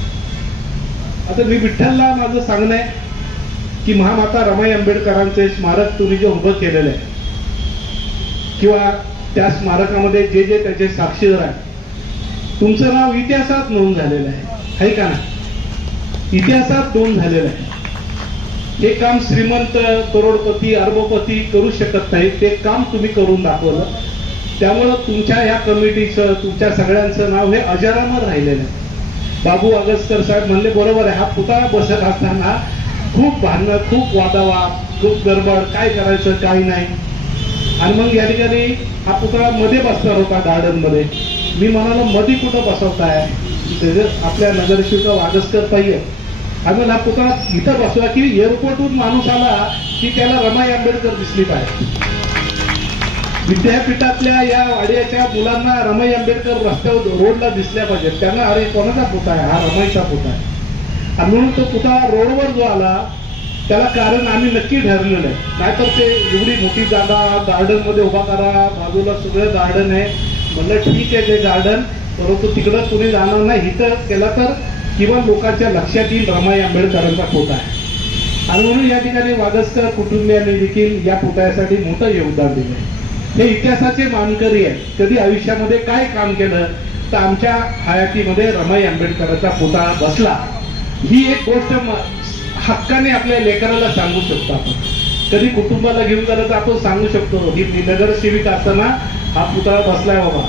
आता मी विठ्ठलला माझं सांगणं आहे की महामाता रमाई आंबेडकरांचे स्मारक तुम्ही जे उभं केलेलं आहे किंवा त्या स्मारकामध्ये जे जे त्याचे साक्षीदार आहेत, तुमचं नाव इतिहासात नोंद झालेलं आहे का ना, इतिहासात नोंद झालेलं आहे. हे काम श्रीमंत, करोडपती, अरबपती करू शकत नाही, ते काम तुम्ही करून दाखवलं. त्यामुळं तुमच्या या कमिटीचं, तुमच्या सगळ्यांचं नाव हे अजरामर राहिलेलं आहे. बाबू वागसकर साहेब म्हणले बरोबर आहे, हा पुतळा बसत असताना खूप भांडणं, खूप वादावाद, खूप गडबड, काय करायचं काय नाही. आणि मग या ठिकाणी हा पुतळा मध्ये बसणार होता गार्डन मध्ये. मी म्हणालो मध्ये कुठं बसवताय, आपल्या नगरसेविका वागसकर पाहिजे. आम्ही हा पुतळा इथं बसवा की एअरपोर्टहून माणूस आला की त्याला रमाई आंबेडकर दिसली पाहिजे. विद्यापीठातल्या या वाड्याच्या मुलांना रमाई आंबेडकर रस्त्यावर रोडला दिसल्या पाहिजेत. त्यांना अरे कोणाचा पुतळा आहे, हा रमाईचा पुतळा आहे. आणि म्हणून तो पुतळा रोडवर जो आला त्याला कारण आम्ही नक्की ठरलेलं आहे. नाहीतर ते एवढी मोठी जागा गार्डन मध्ये उभा करा, बाजूला सगळं गार्डन आहे. म्हणलं ठीक आहे, ते गार्डन परंतु तिकडं कुणी जाणार नाही. इथं केला तर किंवा लोकांच्या लक्षात येईल रमाई आंबेडकरांचा पुतळा आहे. आणि म्हणून या ठिकाणी वागसकर कुटुंबियांनी देखील या पुतळ्यासाठी मोठं योगदान दिलं. हे इतिहासाचे मानकरी आहेत. कधी आयुष्यामध्ये काय काम केलं तर आमच्या हयातीमध्ये रमाई आंबेडकरांचा पुतळा बसला. ही एक गोष्ट हक्काने आपल्या लेकराला सांगू शकतो आपण. कधी कुटुंबाला घेऊन गेलं तर आपण सांगू शकतो ही नगरसेविका असताना हा पुतळा बसलाय बाबा.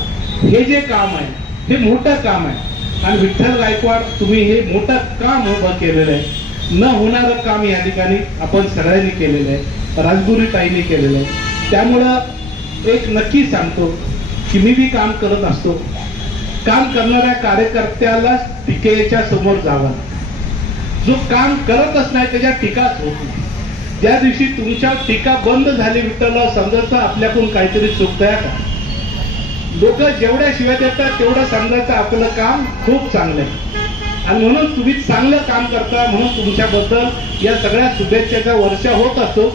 हे जे काम आहे हे मोठं काम आहे. आणि विठ्ठल गायकवाड तुम्ही हे मोठं काम उभं केलेलं आहे. न होणारं काम या ठिकाणी आपण सगळ्यांनी केलेलं आहे. राजगुरू ताईंनी केलेलं आहे. त्यामुळं एक नक्की सांगतो की मी बी काम करत असतो. काम करणाऱ्या कार्यकर्त्याला टीकेच्या समोर जावं. जो काम करतच नाही त्याच्या टीकाच होत नाही. ज्या दिवशी तुमच्या टीका बंद झाली विठ्ठलराव समजायचं आपल्याकडून काहीतरी चुकतंय का. लोक जेवढ्या शिव्या देतात तेवढं समजायचं आपलं काम खूप चांगलं आहे. आणि म्हणून तुम्ही चांगलं काम करता म्हणून तुमच्याबद्दल या सगळ्या शुभेच्छेचा वर्षा होत असतो.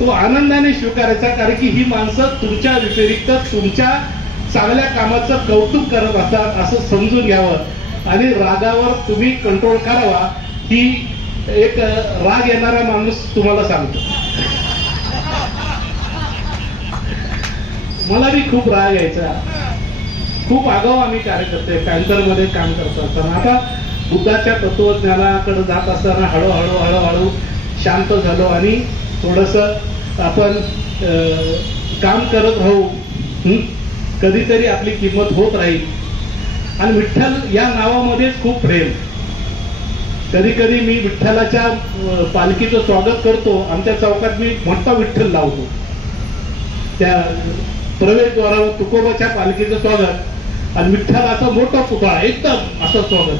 तो आनंदाने स्वीकारायचा. कारण की ही माणसं तुमच्या व्यतिरिक्त तुमच्या चांगल्या कामाचं कौतुक करत असतात असं समजून घ्यावं. आणि रागावर तुम्ही कंट्रोल करावा. ही एक राग येणारा माणूस तुम्हाला सांगतो. मला बी खूप राग यायचा. खूप आगाऊ आम्ही कार्यकर्ते पॅन्थरमध्ये काम करत असताना. आता बुद्धाच्या तत्वज्ञानाकडे जात असताना हळूहळू शांत झालो आणि थोडस आपण काम करत राहू. कधीतरी आपली किंमत होत राहील. आणि विठ्ठल या नावामध्येच खूप प्रेम. कधी कधी मी विठ्ठलाच्या पालखीचं स्वागत करतो. आमच्या चौकात मी मोठा विठ्ठल लावतो. त्या प्रवेशद्वारावर तुकोबाच्या पालखीचं स्वागत आणि विठ्ठलाचा मोठा पुतळा एकदम असं स्वागत.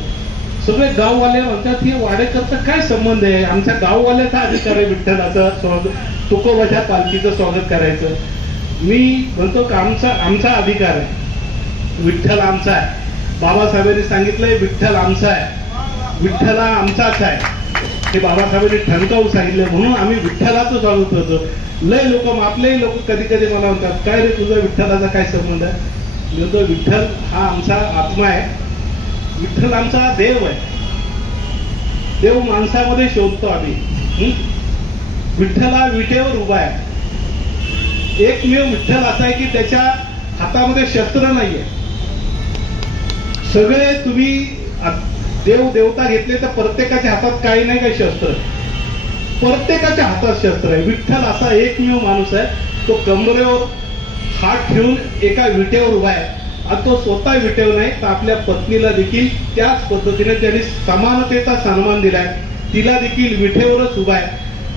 सगळे गाववाले म्हणतात हे वाडेकरचा काय संबंध आहे. आमच्या गाववाल्याचा अधिकार आहे विठ्ठलाचं स्वागत तुकोबाच्या पालखीचं स्वागत करायचं. मी म्हणतो की आमचा अधिकार आहे. विठ्ठल आमचा आहे. बाबासाहेबांनी सांगितलंय विठ्ठल आमचा आहे. विठ्ठला आमचाच आहे. हे बाबासाहेबांनी ठणकावून सांगितलं. म्हणून आम्ही विठ्ठलाचं स्वागत करतो. लय लोक आपलेही लोक कधी कधी मला म्हणतात काय रे तुझा विठ्ठलाचा काय संबंध आहे. मी म्हणतो विठ्ठल हा आमचा आत्मा आहे. विठ्ठल आमचा देव आहे. देव माणसामध्ये शोधतो आम्ही. विठ्ठला विटेवर उभा आहे. एकमेव विठ्ठल असा आहे की त्याच्या हातामध्ये शस्त्र नाहीये. सगळे तुम्ही देव देवता घेतले तर प्रत्येकाच्या हातात काही नाही काही शस्त्र. प्रत्येकाच्या हातात शस्त्र आहे. विठ्ठल असा एकमेव माणूस आहे तो कमरेवर हात ठेवून एका विटेवर उभा आहे. आणि तो स्वतः विटेवर नाही तर आपल्या पत्नीला देखील त्याच पद्धतीने त्यांनी समानतेचा सन्मान दिलाय. तिला देखील विटेवरच उभा आहे.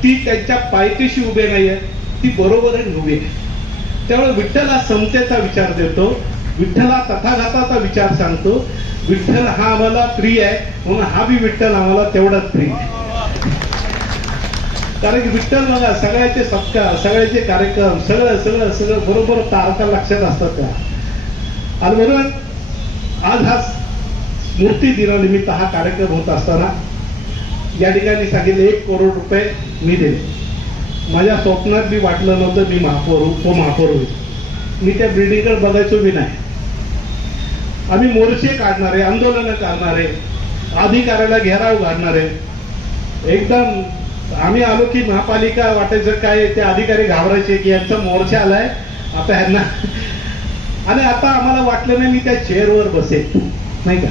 ती त्यांच्या पायथ्याशी उभे नाहीये. ती बरोबर आहे उभी आहे. त्यामुळे विठ्ठल हा समतेचा विचार देतो. विठ्ठल हा तथागताचा विचार सांगतो. विठ्ठल हा आम्हाला प्रिय आहे म्हणून हा बी विठ्ठल आम्हाला तेवढाच प्रिय आहे. कारण की विठ्ठल बघा सगळ्याचे सत्कार सगळ्याचे कार्यक्रम सगळं बरोबर तारखा लक्षात असतात त्या. आणि म्हणून आज हा स्मृती दिनानिमित्त हा कार्यक्रम होत असताना या ठिकाणी सांगितले 1 करोड रुपये मी दिले. माझ्या स्वप्नात बी वाटलं नव्हतं मी उपमहापौर होईल. मी त्या बिल्डिंगकडे बघायचो बी नाही. आम्ही मोर्चे काढणारे आंदोलनं करणारे अधिकाऱ्याला घेराव घालणारे. एकदम आम्ही आलो की महापालिका वाटायचं काय ते अधिकारी घाबरायचे की यांचा मोर्चा आलाय आता ह्यांना. आणि आता आम्हाला वाटलं नाही मी त्या चेअरवर बसेल नाही का.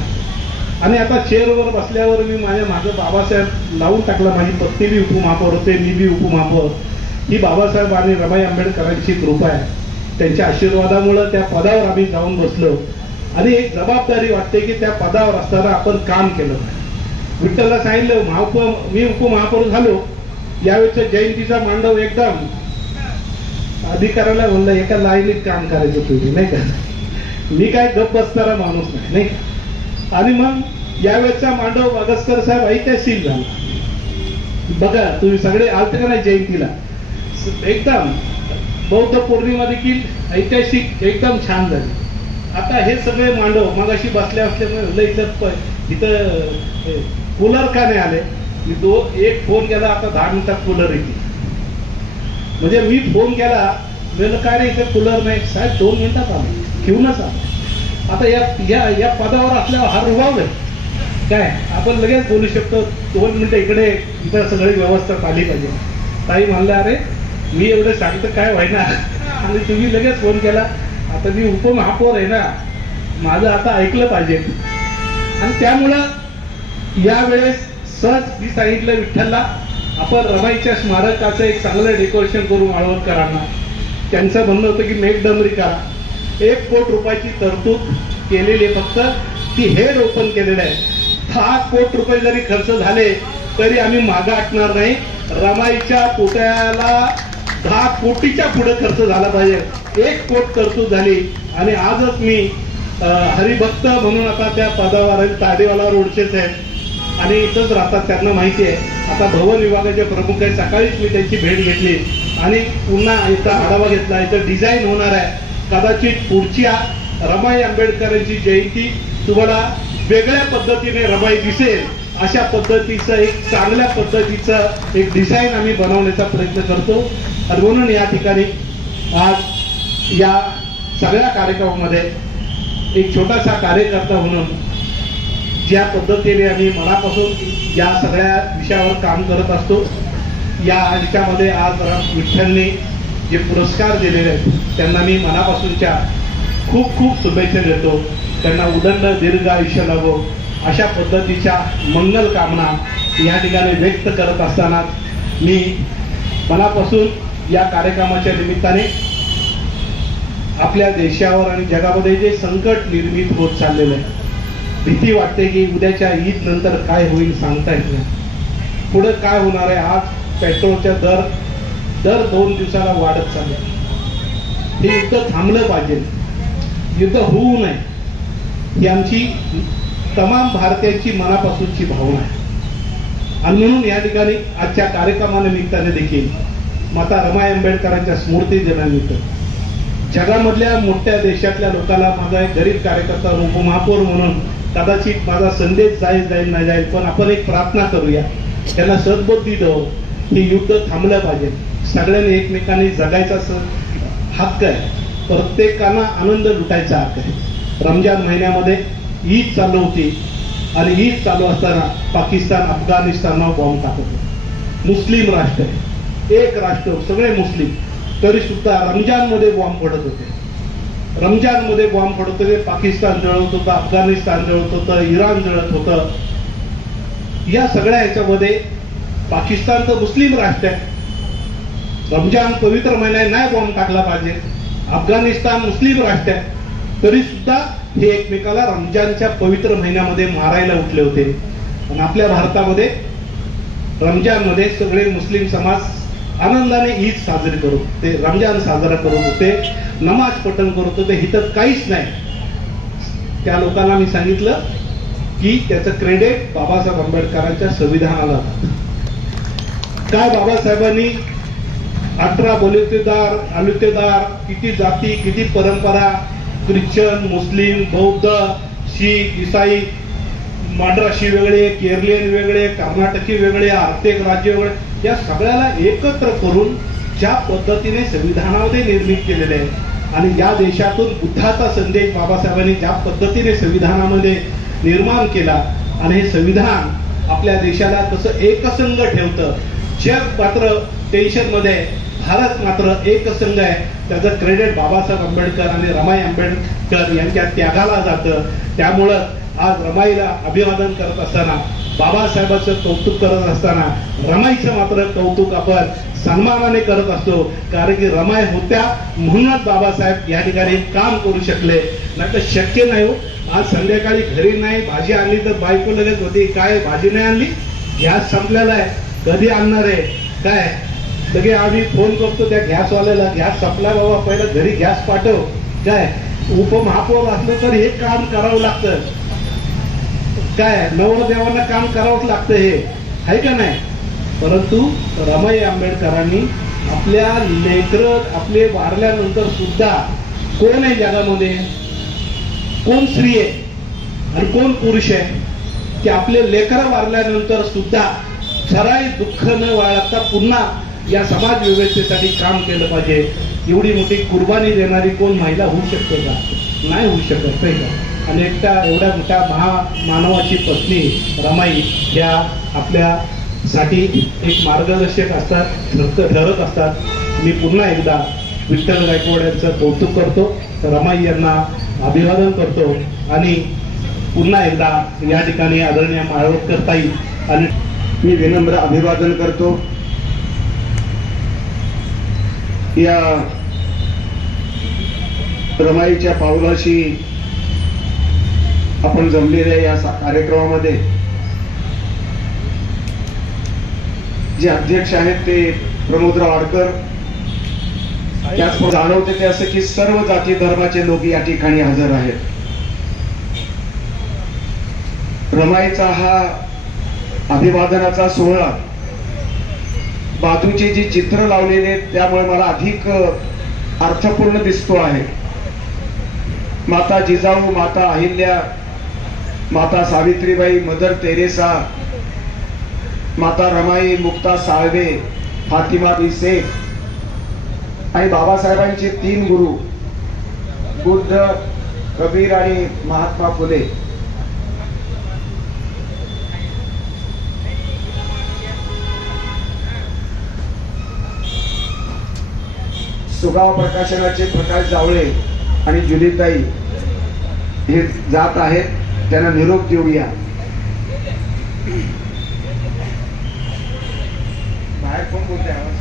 आणि आता चेअरवर बसल्यावर मी माझ्या माझं बाबासाहेब लावून टाकला. माझी पत्नी बी उपमहापौर होते मी बी उपमहापौर. ही बाबासाहेब आणि रमाई आंबेडकरांची कृपा आहे. त्यांच्या आशीर्वादामुळे त्या पदावर आम्ही जाऊन बसलो. आणि एक जबाबदारी वाटते की त्या पदावर असताना आपण काम केलं. विठ्ठलला सांगितलं मी उपमहापौर झालो. यावेळेच्या जयंतीचा मांडव एकदम अधिकाऱ्याला म्हणलं एका लाईनीत काम करायचं तुम्ही नाही का. मी काय गप बसणारा माणूस नाही का. आणि मग यावेळेचा मांडव वागसकर साहेब ऐतिहासिक झाला. बघा तुम्ही सगळे आलते का नाही जयंतीला. एकदम बौद्ध पौर्णिमा देखील ऐतिहासिक एकदम छान झाली. आता हे सगळे मांडव मगाशी बसल्या असल्यामुळे इथं कूलर का नाही आले. मी एक फोन केला आता 10 मिनिटात कूलर येते. म्हणजे मी फोन केला म्हणलं काय रे इथे कूलर नाही. साहेब 2 मिनिटात आले घेऊनच आले. आता या पदावर असल्यावर हा रुबाब आहे काय? आपण लगेच बोलू शकतो 2 मिनिटं इकडे सगळी व्यवस्था आली पाहिजे. ताई म्हणलं अरे मी एवढं सांगतो काय व्हायना आणि तुम्ही लगेच फोन केला. आता मी उपमहापौर आहे ना, माझं आता ऐकलं पाहिजे. आणि त्यामुळं यावेळेस सहज मी सांगितलं विठ्ठलला आपण रमाईच्या स्मारकाचं एक चांगलं डेकोरेशन करू माळवणकरांना. त्यांचं म्हणणं होतं की मेघडंबरी करा. 1 कोटी रुपयाची तरतूद केलेली आहे, फक्त ती हेड ओपन केलेलं आहे. 10 कोटी रुपये जरी खर्च झाले तरी आम्ही मागं हटणार नाही. रमाईच्या पुतळ्याला 10 कोटीच्या पुढे खर्च झाला पाहिजे. 1 कोटी तरतूद झाली आणि आजच मी हरिभक्त म्हणून आता त्या पदावर ताडेवाला रोडचेच आहेत आणि इथंच राहतात, त्यांना माहिती आहे. आता भवन विभागाचे प्रमुख आहे, सकाळीच मी त्यांची भेट घेतली आणि पुन्हा इथं आढावा घेतला. इथं डिझाईन होणार आहे. कदाचित पुढच्या रमाई आंबेडकरांची जयंती तुम्हाला वेगळ्या पद्धतीने रमाई दिसेल अशा पद्धतीचं एक चांगल्या पद्धतीचं एक डिझाईन आम्ही बनवण्याचा प्रयत्न करतो. आणि म्हणून या ठिकाणी आज या सगळ्या कार्यक्रमामध्ये एक छोटासा कार्यकर्ता म्हणून ज्या पद्धतीने आम्ही मनापासून या सगळ्या विषयावर काम करत असतो, या ह्याच्यामध्ये आज विठ्ठलने जे पुरस्कार दिलेले आहेत त्यांना मी मनापासूनच्या खूप खूप शुभेच्छा देतो. त्यांना उदंड दीर्घ आयुष्य लाभो अशा पद्धतीच्या मंगल कामना या ठिकाणी व्यक्त करत असताना मी मनापासून या कार्यक्रमाच्या निमित्ताने आपल्या देशावर आणि जगामध्ये जे संकट निर्मित होत चाललेलं आहे, भीती वाटते की उद्याच्या ईद नंतर काय होईल सांगता येत नाही. पुढे काय होणार आहे? आज पेट्रोलच्या दर 2 दिवसाला वाढत चालले. हे युद्ध थांबलं पाहिजे, युद्ध होऊ नये ही आमची तमाम भारतीयांची मनापासूनची भावना आहे. आणि म्हणून या ठिकाणी आजच्या कार्यक्रमानिमित्ताने देखील माता रमाई आंबेडकरांच्या स्मृती दिनानिमित्त जगामधल्या मोठ्या देशातल्या लोकांना माझा एक गरीब कार्यकर्ता उपमहापौर म्हणून कदाचित माझा संदेश जाईल नाही जाईल, पण आपण एक प्रार्थना करूया, त्यांना सद्बुद्धी देऊ. हे युद्ध थांबलं पाहिजे. सगळ्यांनी एकमेकांनी जगायचा हक्क आहे. प्रत्येकांना आनंद लुटायचा हक्क आहे. रमजान महिन्यामध्ये ईद चालू होती आणि ईद चालू असताना पाकिस्तान अफगाणिस्तानवर बॉम्ब टाकत होतं. मुस्लिम राष्ट्र आहे, एक राष्ट्र, सगळे मुस्लिम, तरी सुद्धा रमजानमध्ये बॉम्ब पडत होते. रमजानमध्ये बॉम्ब पडत होते. पाकिस्तान जळत होतं, अफगाणिस्तान जळत होतं, इराण जळत होतं. या सगळ्या ह्याच्यामध्ये पाकिस्तान तर मुस्लिम राष्ट्र आहे, रमजान पवित्र महिन्यात नाही बॉम्ब टाकला पाहिजे. अफगाणिस्तान मुस्लिम राष्ट्र आहे, तरी सुद्धा हे एकमेकाला रमजानच्या पवित्र महिन्यामध्ये मारायला उठले होते. आणि आपल्या भारतामध्ये रमजानमध्ये सगळे मुस्लिम समाज आनंदाने ईद साजरी करत होते, रमजान साजरा करत होते, नमाज पठण करत होते. इथं काहीच नाही. त्या लोकांना मी सांगितलं की त्याचं क्रेडिट बाबासाहेब आंबेडकरांच्या संविधानाला जातं. काय बाबासाहेबांनी 18 बलुतेदार, किती जाती, किती परंपरा, ख्रिश्चन, मुस्लिम, बौद्ध, शीख, ईसाई, मद्रासी वेगळे, केरळियन वेगळे, कर्नाटकी वेगळे, आर्थिक राज्य वेगळे, या सगळ्याला एकत्र करून ज्या पद्धतीने संविधानामध्ये निर्मित केलेले आहे आणि या देशातून बुद्धाचा संदेश बाबासाहेबांनी ज्या पद्धतीने संविधानामध्ये निर्माण केला आणि हे संविधान आपल्या देशाला कसं एकसंघ ठेवतं. जग मात्र टेन्शनमध्ये, भारत मात्र एकसंघ आहे. त्याचं क्रेडिट बाबासाहेब आंबेडकर आणि रमाई आंबेडकर यांच्या त्यागाला जातं. त्यामुळं आज रमाईला अभिवादन करत असताना, बाबासाहेबांचं कौतुक करत असताना रमाईचं मात्र कौतुक आपण सन्मानाने करत असतो. कारण की रमाई होत्या म्हणूनच बाबासाहेब या ठिकाणी काम करू शकले, नाही तर शक्य नाही हो. आज संध्याकाळी घरी नाही भाजी आणली तर बायको लगेच होती, काय भाजी नाही आणली, गॅस संपलेला आहे, कधी आणणार आहे काय. लगे आम्ही फोन करतो त्या गॅसवाल्याला, गॅस संपला बाबा, पहिला घरी गॅस पाठव काय. उपमहापौर असलं तर हे काम करावं लागतं काय, नवरदेवांना काम करावंच लागतं, हे आहे का नाही. परंतु रमाई आंबेडकरांनी आपल्या लेकरं आपले वारल्यानंतर सुद्धा कोण आहे जगामध्ये, कोण स्त्री आहे आणि कोण पुरुष आहे, की आपले लेकरं वारल्यानंतर सुद्धा जराही दुःख न बाळगता पुन्हा या समाज व्यवस्थेसाठी काम केलं पाहिजे. एवढी मोठी कुर्बानी देणारी कोण महिला होऊ शकते का. नाही होऊ शकत नाही का. आणि एवढ्या मोठ्या महामानवाची पत्नी रमाई ह्या आपल्यासाठी एक मार्गदर्शक असतात, ठरत असतात. मी पुन्हा एकदा विठ्ठल गायकवाड यांचं कौतुक करतो, रमाई यांना अभिवादन करतो आणि पुन्हा एकदा या ठिकाणी आदरणीय माळवदकर ताई आणि मी विनम्र अभिवादन करतो. या रमाईच्या पावलाशी आपण जमलेल्या या कार्यक्रमामध्ये जे अध्यक्ष आहेत ते प्रमोदराव आडकर, त्याच जाणवते ते असं की सर्व जाती धर्माचे लोक या ठिकाणी हजर आहेत. रमाईचा हा अभिवादनाचा सोहळा बाजूचे जी चित्र लावलेले आहेत त्यामुळे मला अधिक अर्थपूर्ण दिसतो आहे. माता जिजाऊ, माता अहिल्या, माता सावित्रीबाई, मदर तेरेसा, माता रमाई, मुक्ता साळवे, फातिमा बी शेख आणि बाबासाहेबांचे 3 गुरु बुद्ध, कबीर आणि महात्मा फुले. सुगाव प्रकाशनाचे प्रकाश जावळे आणि जुलीताई हे जात आहेत, त्यांना निरोप देऊया. बाहेर कोण बोलते आवाज?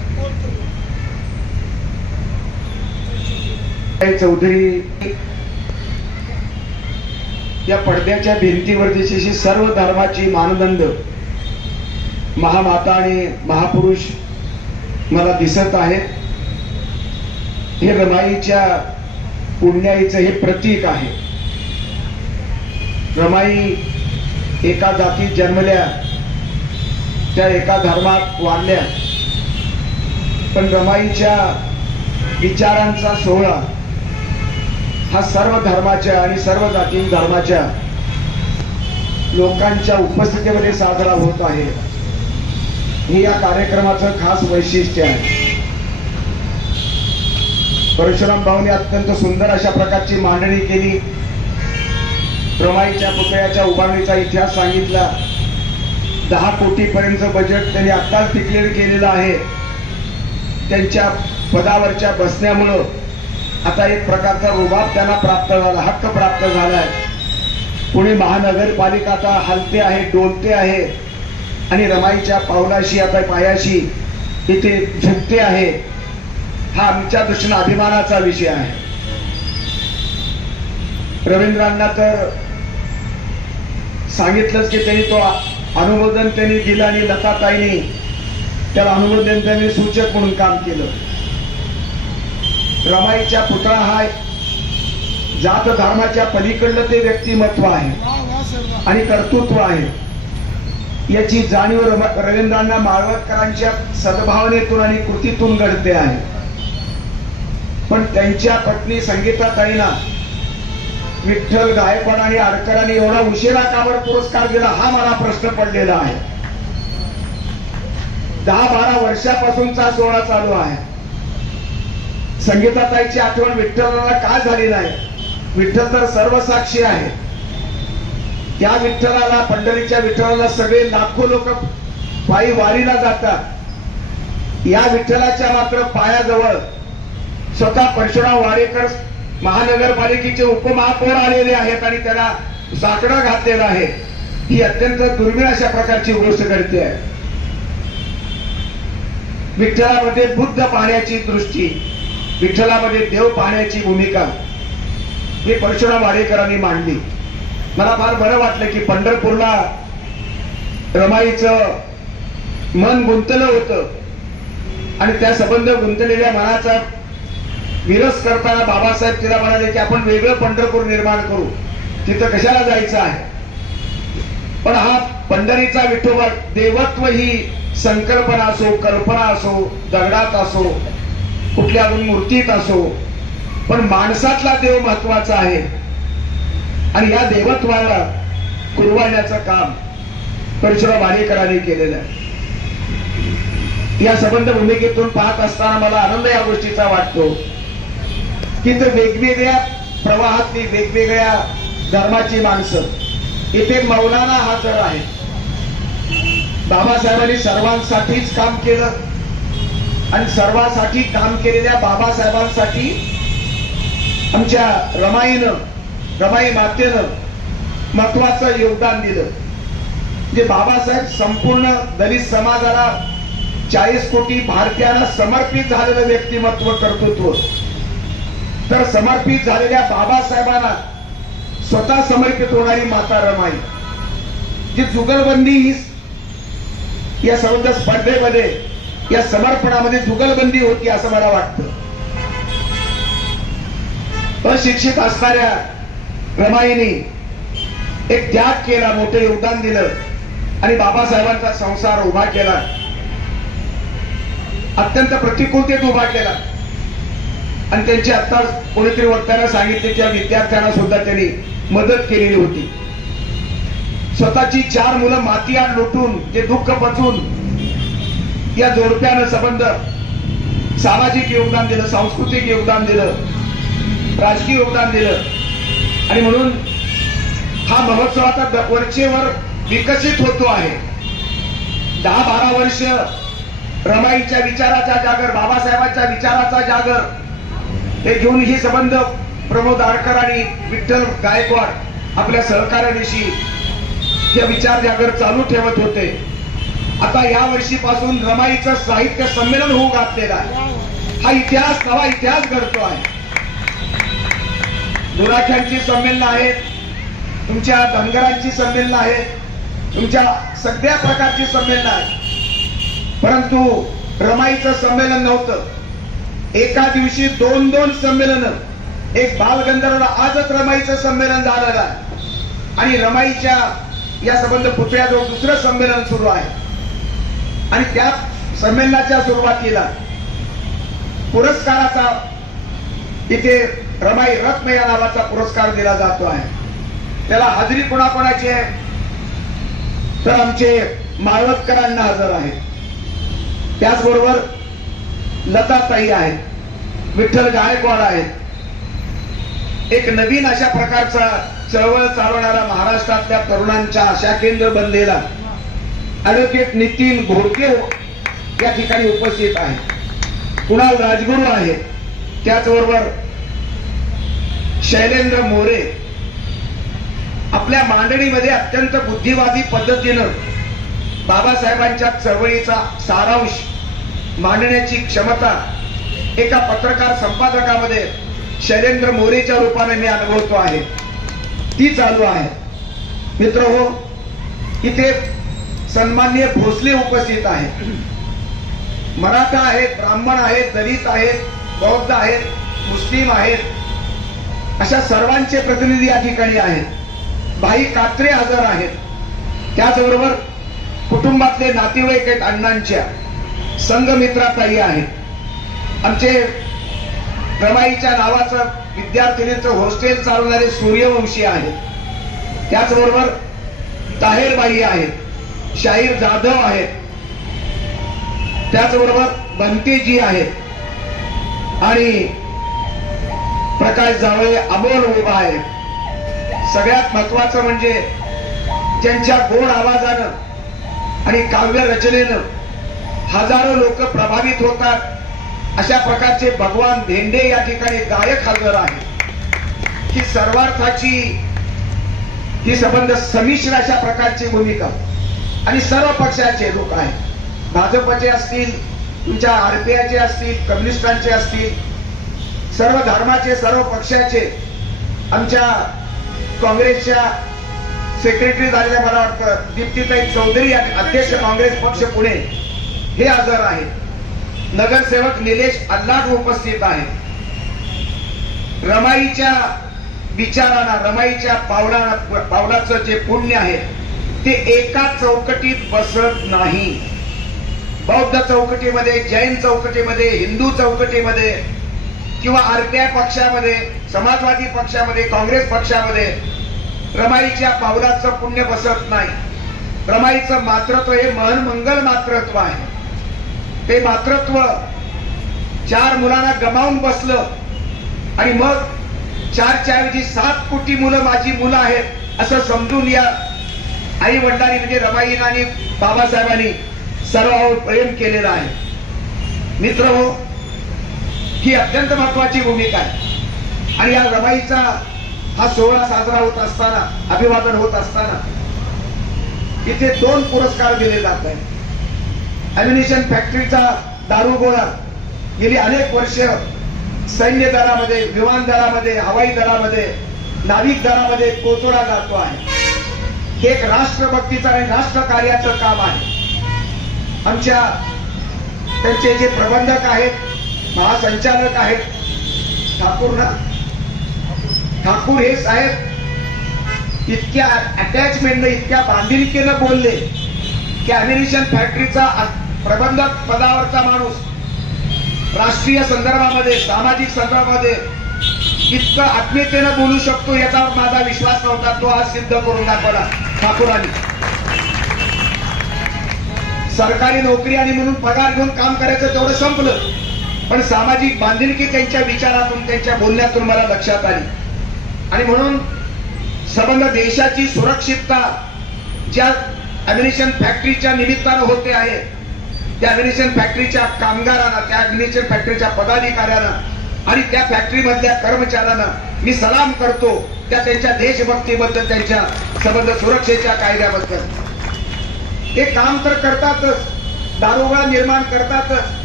चौधरी या पडद्याच्या भिंतीवर दिशेशी सर्व धर्माची मानदंड महामाता आणि महापुरुष मला दिसत आहेत. हे रमाईच्या पुण्याईचं हे प्रतीक आहे. रमाई एका जातीत जन्मल्या, त्या एका धर्मात वाढल्या, पण रमाईच्या विचारांचा सोहळा हा सर्व धर्माच्या आणि सर्व जाती धर्माच्या लोकांच्या उपस्थितीमध्ये साजरा होत आहे. हे या कार्यक्रमाचं खास वैशिष्ट्य आहे. परशुराम भाऊने अत्यंत सुंदर अशा प्रकारची मांडणी केली. रमाईच्या पुतळ्याच्या उभारणीचा इतिहास सांगितला. 10 कोटीपर्यंत बजेट त्यांनी आत्ताच डिक्लेअर केलेलं आहे. त्यांच्या पदावरच्या बसण्यामुळं आता एक प्रकारचा रुबाब त्यांना प्राप्त झाला, हक्क प्राप्त झालाय. पुणे महानगरपालिका आता हलते आहे, डोलते आहे आणि रमाईच्या पावलाशी आता पायाशी इथे झुकते आहे. हा आमच्या दृष्टीने अभिमानाचा विषय आहे. रवींद्रांना तर सांगितलंच की त्यांनी तो अनुमोदन त्यांनी दिलं आणि लताताईंनी त्याला अनुमोदन त्यांनी सूचक म्हणून काम केलं. रमाईच्या पुतळा हा जात धर्माच्या पलीकडलं ते व्यक्तिमत्व आहे आणि कर्तृत्व आहे. याची जाणीव रवींद्रांना माळवदकरांच्या सद्भावनेतून आणि कृतीतून घडते आहे. पण त्यांच्या पत्नी संगीताताईंना विठ्ठल गायकवाड आणि आडकरांनी एवढा उशिरा का बरं पुरस्कार दिला हा मला प्रश्न पडलेला आहे. 10-12 वर्षापासूनचा सोहळा चालू आहे. संगीताताईची आठवण विठ्ठलाला का झाली नाही? विठ्ठल तर सर्वसाक्षी आहे. त्या विठ्ठलाला, पंढरीच्या विठ्ठलाला सगळे लाखो लोक पायी वारीला जातात. या विठ्ठलाच्या मात्र पायाजवळ स्वतः परशुराम वाडेकर महानगरपालिकेचे उपमहापौर आलेले आहेत आणि त्याला साकडं घातलेलं आहे. ही अत्यंत दुर्मिळ अशा प्रकारची गोष्ट घडते आहे. विठ्ठलामध्ये बुद्ध पाहण्याची दृष्टी, विठ्ठलामध्ये देव पाहण्याची भूमिका ही परशुराम वाडेकरांनी मांडली. मला फार बरं वाटलं की पंढरपूरला रमाईचं मन गुंतलं होतं आणि त्या संबंध गुंतलेल्या मनाचा विरस करताना बाबासाहेब तिला म्हणाले की आपण वेगळं पंढरपूर निर्माण करू, तिथं कशाला जायचं आहे. पण हा पंढरीचा विठोबा देवत्व ही संकल्पना असो, कल्पना असो, दगडात असो, कुठल्या अजून मूर्तीत असो, पण माणसातला देव महत्वाचा आहे आणि या देवत्वाला कुरवाण्याचं काम परशुराम वाडेकरांनी केलेलं आहे. या संबंध भूमिकेतून पाहत असताना मला आनंद या गोष्टीचा वाटतो की तर वेगवेगळ्या प्रवाहातली वेगवेगळ्या धर्माची माणसं इथे मौलाना हजर आहेत. बाबासाहेबांनी सर्वांसाठीच काम केलं आणि सर्वांसाठी काम केलेल्या बाबासाहेबांसाठी आमच्या रमाई मातेनं महत्वाचं योगदान दिलं. जे बाबासाहेब संपूर्ण दलित समाजाला 40 कोटी भारतीयांना समर्पित झालेलं व्यक्तिमत्व कर्तृत्व. तर समर्पित झालेल्या बाबासाहेबांना स्वतः समर्पित होणारी माता रमाई, जी जुगलबंदी ही या संबंध स्पर्धेमध्ये या समर्पणामध्ये जुगलबंदी होती असं मला वाटतं. अशिक्षित असणाऱ्या रमाईने एक त्याग केला, मोठं योगदान दिलं आणि बाबासाहेबांचा संसार उभा केला, अत्यंत प्रतिकूलतेत उभा केला. आणि त्यांची आता कोणीतरी वक्त्यानं सांगितले की विद्यार्थ्यांना सुद्धा त्यांनी मदत केलेली होती. स्वतःची 4 मुलं मातीआड लुटून जे दुःख पचून या जोडप्यानं संबंध सामाजिक योगदान दिलं, सांस्कृतिक योगदान दिलं, राजकीय योगदान दिलं. आणि म्हणून हा महोत्सव आता वरचेवर विकसित होतो आहे. 10-12 वर्ष रमाईच्या विचाराचा जागर, बाबासाहेबांच्या विचाराचा जागर हे घेऊन हे संबंध प्रमोद आडकर आणि विठ्ठल गायकवाड आपल्या सहकार्यानिशी हे विचार जागर चालू ठेवत होते. आता या वर्षीपासून रमाईचं साहित्य संमेलन होऊ घातलेला आहे. हा इतिहास, नवा इतिहास घडतो आहे. गुराख्यांची संमेलनं आहेत, तुमच्या धनगरांची संमेलनं आहेत, तुमच्या सगळ्या प्रकारची संमेलनं आहेत. परंतु रमाईचं संमेलन नव्हतं. एका दिवशी 2-2 संमेलनं. एक बालगंधर्व आजच रमाईचं संमेलन झालेलं आहे आणि रमाईच्या या संबंध पुतळ्याजवळ दुसरं संमेलन सुरू आहे. आणि त्या संमेलनाच्या सुरुवातीला पुरस्काराचा इथे रमाई रत्न या नावाचा पुरस्कार दिला जातो आहे. त्याला हजेरी कोणाकोणाची आहे तर आमचे माळवतकरांना हजर आहे, त्याचबरोबर लताताई आहेत, विठ्ठल गायकवाड आहेत. एक नवीन अशा प्रकारचा चळवळ चालवणारा महाराष्ट्रातल्या तरुणांच्या आशा केंद्र बनलेला ऍडव्होकेट नितीन घोडके या ठिकाणी उपस्थित आहे. कुणाल राजगुरू आहे, त्याचबरोबर शैलेंद्र मोरे. आपल्या मांडणीमध्ये अत्यंत बुद्धिवादी पद्धतीनं बाबासाहेबांच्या चळवळीचा सारांश मांडण्याची क्षमता एका पत्रकार संपादकामध्ये शैलेंद्र मोरेच्या रूपाने मी अनुभवतो आहे, ती चालू आहे. मित्र हो, इथे सन्माननीय भोसले उपस्थित आहेत. मराठा आहेत, ब्राह्मण आहेत, दलित आहेत, बौद्ध आहेत, मुस्लिम आहेत, अशा सर्वांचे प्रतिनिधी या ठिकाणी आहेत. भाई कात्रे हजर आहेत. त्याचबरोबर कुटुंबातले नातेवाईक आहेत, अण्णांच्या संघमित्राताई आहेत. आमचे रमाईच्या नावाचं विद्यार्थिनीचं हॉस्टेल चालवणारे सूर्यवंशी आहेत. त्याचबरोबर ताहेरबाई आहेत, शाहीर जाधव आहेत, त्याचबरोबर बंतेजी आहेत आणि प्रकाश जावळे अमोल उभा आहे. सगळ्यात महत्वाचं म्हणजे ज्यांच्या गोड आवाजानं आणि काव्य रचनेनं हजारो लोक प्रभावित होतात अशा प्रकारचे भगवान धेंडे या ठिकाणी गायक हजर आहेत. ही सर्वार्थाची ही संबंध संमिश्र अशा प्रकारची भूमिका आणि सर्व पक्षाचे लोक आहेत. भाजपचे असतील, तुमच्या आरपीआयचे असतील, कम्युनिस्टांचे असतील, सर्व धर्माचे, सर्व पक्षाचे. आमच्या काँग्रेसच्या सेक्रेटरी झालेल्या मला वाटतं दीप्तीताई चौधरी अध्यक्ष काँग्रेस पक्ष पुणे हे हजर आहेत. नगरसेवक निलेश अल्लाट उपस्थित आहेत. रमाईच्या विचारांना, रमाईच्या पावलाचं जे पुण्य आहे ते एका चौकटीत बसत नाही. बौद्ध चौकटीमध्ये, जैन चौकटीमध्ये, हिंदू चौकटीमध्ये किंवा आरपीआय पक्षामध्ये, समाजवादी पक्षामध्ये, काँग्रेस पक्षामध्ये रमाईच्या पावलाचं पुण्य बसत नाही. रमाईचं मातृत्व हे महन्मंगल मातृत्व आहे. ते मातृत्व 4 मुलांना गमावून बसलं आणि मग 4च्या ऐवजी 7 कोटी मुलं माझी मुलं आहेत असं समजून या आई वडिलांनी म्हणजे रमाईनं आणि बाबासाहेबांनी सर्वांवर प्रेम केलेलं आहे. मित्र हो, ही अत्यंत महत्वाची भूमिका आहे. आणि या रमाईचा हा सोहळा साजरा होत असताना, अभिवादन होत असताना इथे 2 पुरस्कार दिले जात आहेत. अम्युनिशन फॅक्टरीचा दारुगोळा गेली अनेक वर्ष सैन्य दलामध्ये, विमान दलामध्ये, हवाई दलामध्ये, नाविक दलामध्ये पोचवला जातो आहे. हे एक राष्ट्रभक्तीचं आणि राष्ट्र कार्याचं काम आहे. आमच्या त्यांचे जे प्रबंधक आहेत, महासंचालक आहेत, ठाकूर हे साहेब इतक्या अटॅचमेंटनं, इतक्या बांधिलकीनं बोलले की अम्युनिशन फॅक्टरीचा प्रबंधक पदावरचा माणूस राष्ट्रीय संदर्भामध्ये, सामाजिक संदर्भामध्ये इतकं आत्मीयतेनं बोलू शकतो याच्यावर माझा विश्वास नव्हता. तो आज सिद्ध करून दाखवला ठाकूरांनी. सरकारी नोकरी आणि म्हणून पगार घेऊन काम करायचं तेवढं संपलं, पण सामाजिक बांधिलकी त्यांच्या विचारातून, त्यांच्या बोलण्यातून मला लक्षात आली. आणि म्हणून संबंध देशाची सुरक्षितता ज्या अम्युनिशन फॅक्टरीच्या निमित्तानं होते आहे, त्या अम्युनिशन फॅक्टरीच्या कामगारांना, त्या अम्युनिशन फॅक्टरीच्या पदाधिकाऱ्यांना आणि त्या फॅक्टरी मधल्या कर्मचाऱ्यांना मी सलाम करतो. त्या त्यांच्या देशभक्तीबद्दल, त्यांच्या संबंध सुरक्षेच्या कायद्याबद्दल. ते काम तर करतातच, दारुगोळा निर्माण करतातच.